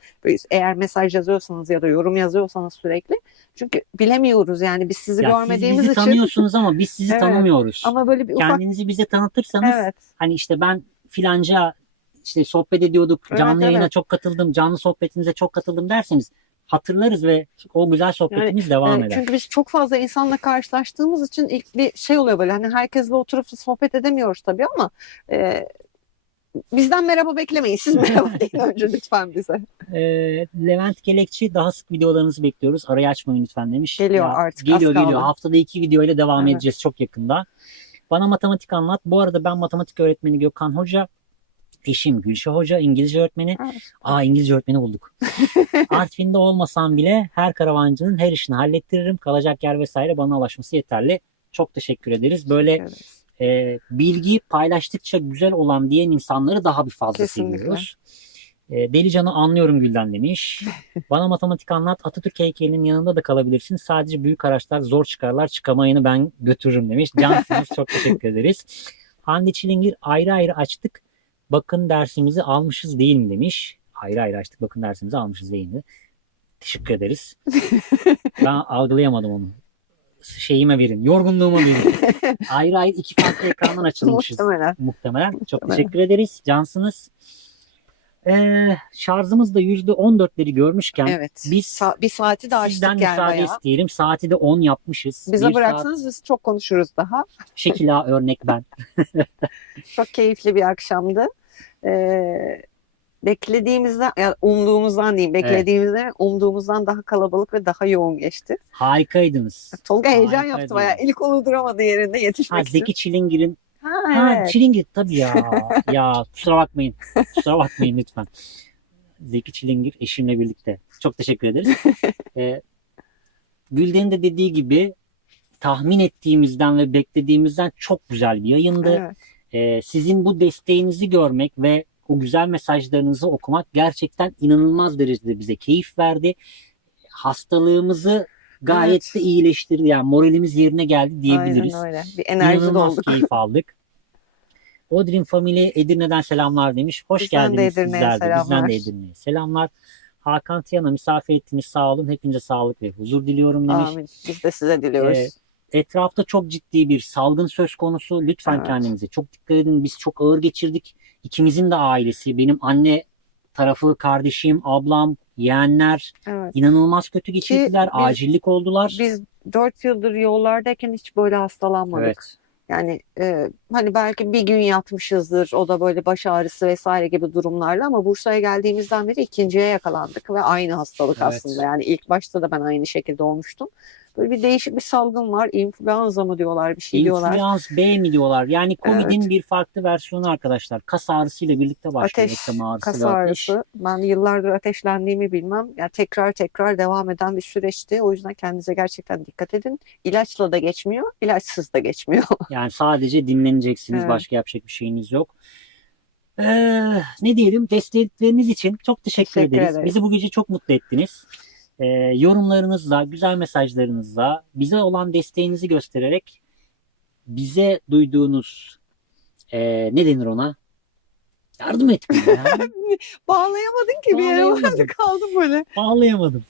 Eğer mesaj yazıyorsanız ya da yorum yazıyorsanız sürekli. Çünkü bilemiyoruz yani, biz sizi görmediğimiz siz bizi için. tanıyorsunuz ama biz sizi tanımıyoruz. Ama böyle bir Kendinizi bize tanıtırsanız, hani işte ben filanca işte sohbet ediyorduk, canlı yayına çok katıldım, canlı sohbetinize çok katıldım derseniz hatırlarız ve o güzel sohbetimiz devam eder. Çünkü biz çok fazla insanla karşılaştığımız için ilk bir şey oluyor böyle, hani herkesle oturup sohbet edemiyoruz tabii ama bizden merhaba beklemeyin. Siz merhaba deyin önce lütfen bize. Levent Gelekçi, daha sık videolarınızı bekliyoruz. Arayı açmayın lütfen demiş. Geliyor artık. Geliyor. Haftada 2 video ile devam edeceğiz çok yakında. Bana matematik anlat. Bu arada ben matematik öğretmeni Gökhan Hoca. Eşim Gülşah Hoca, İngilizce öğretmeni. İngilizce öğretmeni bulduk. Artvin'de olmasam bile her karavancının her işini hallettiririm. Kalacak yer vesaire bana ulaşması yeterli. Çok teşekkür ederiz. Böyle bilgi paylaştıkça güzel olan diyen insanları daha bir fazla seviyoruz. Delican'ı anlıyorum Gülden demiş. Bana matematik anlat. Atatürk heykelinin yanında da kalabilirsin. Sadece büyük araçlar zor çıkarlar. Çıkamayını ben götürürüm demiş. Cansınız, çok teşekkür ederiz. Hande Çilingir, ayrı ayrı açtık. Bakın dersimizi almışız değil mi demiş. Ayrı ayrı açtık. Bakın dersimizi almışız değil mi? Teşekkür ederiz. Ben algılayamadım onu. Şeyime verin. Yorgunluğuma verin. Ayrı ayrı 2 farklı ekrandan açılmışız. Muhtemelen. Çok teşekkür ederiz. Cansınız. Şarjımız da %14'leri görmüşken biz bir saati de açtık sizden yani müsaade bayağı. isteyelim. Saati de 10 yapmışız. Bize bıraksanız biz çok konuşuruz daha. Şekila örnek ben. Çok keyifli bir akşamdı. Beklediğimizden, yani umduğumuzdan diyeyim, umduğumuzdan daha kalabalık ve daha yoğun geçti. Harikaydınız. Tolga heyecan yaptı bayağı. Eli kolu duramadı yerinde yetişmek için. Zeki Çilingir'in evet. Çilingir tabii ya. Ya kusura bakmayın. Kusura bakmayın lütfen. Zeki Çilingir eşimle birlikte. Çok teşekkür ederiz. Gülden'in de dediği gibi tahmin ettiğimizden ve beklediğimizden çok güzel bir yayındı. Sizin bu desteğinizi görmek ve o güzel mesajlarınızı okumak gerçekten inanılmaz derecede bize keyif verdi. Hastalığımızı gayet Evet. de iyileştirdi. Yani moralimiz yerine geldi diyebiliriz. Aynen öyle. Bir enerji İnanılmaz dolduk. keyif aldık. Odrin Family Edirne'den selamlar demiş. Hoş Bizden de geldiniz Edirne'ye sizler de. Bizden selamlar. de Edirne'ye selamlar. Hakan Tiyan'a misafir ettiniz, sağ olun. Hepinize sağlık ve huzur diliyorum demiş. Amin. Biz de size diliyoruz. Etrafta çok ciddi bir salgın söz konusu. Lütfen Evet. kendinize çok dikkat edin. Biz çok ağır geçirdik. İkimizin de ailesi, benim anne tarafı, kardeşim, ablam, yeğenler Evet. inanılmaz kötü geçirdiler. biz- Acillik oldular. Biz 4 yıldır yollardayken hiç böyle hastalanmadık. Evet. Yani hani belki bir gün yatmışızdır, o da böyle baş ağrısı vesaire gibi durumlarla, ama Bursa'ya geldiğimizden beri ikinciye yakalandık ve aynı hastalık Evet. aslında. Yani ilk başta da ben aynı şekilde olmuştum. Böyle bir değişik bir salgın var. İnfluenza mı diyorlar, bir şey diyorlar. İnfluans B mi diyorlar? Yani Covid'in Evet. bir farklı versiyonu arkadaşlar. Kas ağrısıyla birlikte başlıyor. Ateş, Eklem ağrısı kas ve ateş. ağrısı. Ben yıllardır ateşlendiğimi bilmem. Yani tekrar devam eden bir süreçti. O yüzden kendinize gerçekten dikkat edin. İlaçla da geçmiyor, ilaçsız da geçmiyor. Yani sadece dinleneceksiniz. Evet. Başka yapacak bir şeyiniz yok. Ne diyelim? Destekleriniz için çok teşekkür Teşekkür ederiz. ederiz. Bizi bu gece çok mutlu ettiniz. Yorumlarınızla, güzel mesajlarınızla, bize olan desteğinizi göstererek bize duyduğunuz ne denir ona? Yardım etmeyin ya. Bağlayamadın ki bir yere, Bağlayamadım. ben de kaldım böyle. Bağlayamadım.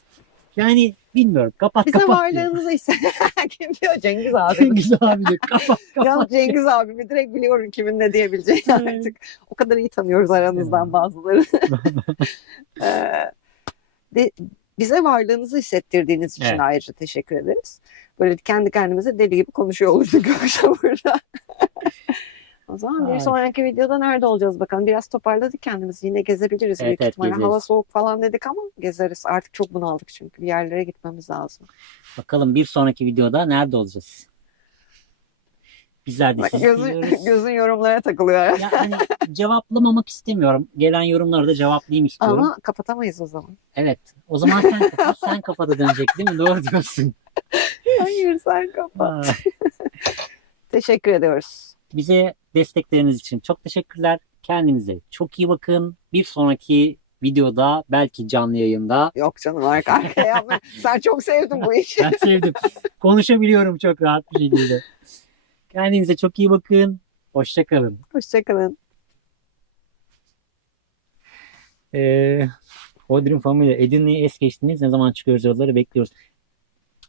Yani bilmiyorum. Kapat Bize kapat diyor. varlığınızı kim diyor? Cengiz abi. Cengiz abi de kapat Ya kapat. Cengiz abimi direkt biliyorum kimin ne diyebileceğini artık. O kadar iyi tanıyoruz aranızdan Evet. bazıları. Bize varlığınızı hissettirdiğiniz için Evet. ayrıca teşekkür ederiz. Böyle kendi kendimize deli gibi konuşuyor olurduk akşam burada. O zaman bir Ay. sonraki videoda nerede olacağız bakalım. Biraz toparladık kendimizi. Yine gezebiliriz Evet, büyük evet, ihtimalle. gezeriz. Hava soğuk falan dedik ama gezeriz. Artık çok bunaldık çünkü. Bir yerlere gitmemiz lazım. Bakalım bir sonraki videoda nerede olacağız? Bizler de Bak, sizi seviyoruz. gözün yorumlara takılıyor. Ya hani cevaplamamak istemiyorum. Gelen yorumları da cevaplayayım istiyorum. Ama kapatamayız o zaman. Evet. O zaman sen kapat. Sen kafada dönecek değil mi? Doğru diyorsun. Hayır, sen kapat. Aa, Teşekkür ediyoruz. bize destekleriniz için çok teşekkürler. Kendinize çok iyi bakın. Bir sonraki videoda belki canlı yayında. Yok canım, arka arkaya yapma. Sen çok sevdin bu işi. Ben sevdim. Konuşabiliyorum çok rahat bir şekilde. Kendinize çok iyi bakın. Hoşça kalın. Hoşçakalın. Odrin Family Edirne'yi es geçtiniz. Ne zaman çıkıyoruz yolları bekliyoruz.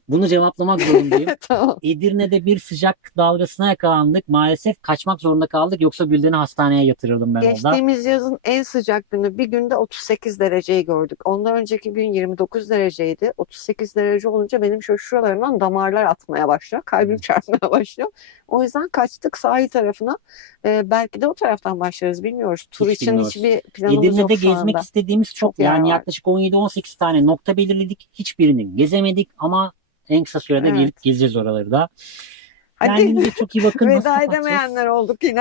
Bunu cevaplamak zorundayım. Tamam. Edirne'de bir sıcak dalgasına yakalandık. Maalesef kaçmak zorunda kaldık. Yoksa Gülden'i hastaneye yatırırdım ben orada. Geçtiğimiz yazın en sıcak günü bir günde 38 dereceyi gördük. Ondan önceki gün 29 dereceydi. 38 derece olunca benim şuralarımdan damarlar atmaya başlıyor. Kalbim çarpmaya başlıyor. O yüzden kaçtık sahil tarafına. Belki de o taraftan başlarız, bilmiyoruz. Tur Hiç için bilmiyoruz. hiçbir planımız Edirne'de yok şu gezmek anda. istediğimiz çok. yer Yani var. yaklaşık 17-18 tane nokta belirledik. Hiçbirini gezemedik ama en kısa sürede Evet. gelip gezeceğiz oraları da. Hadi Kendinize çok iyi bakın. Nasıl veda kapatacağız? edemeyenler olduk yine.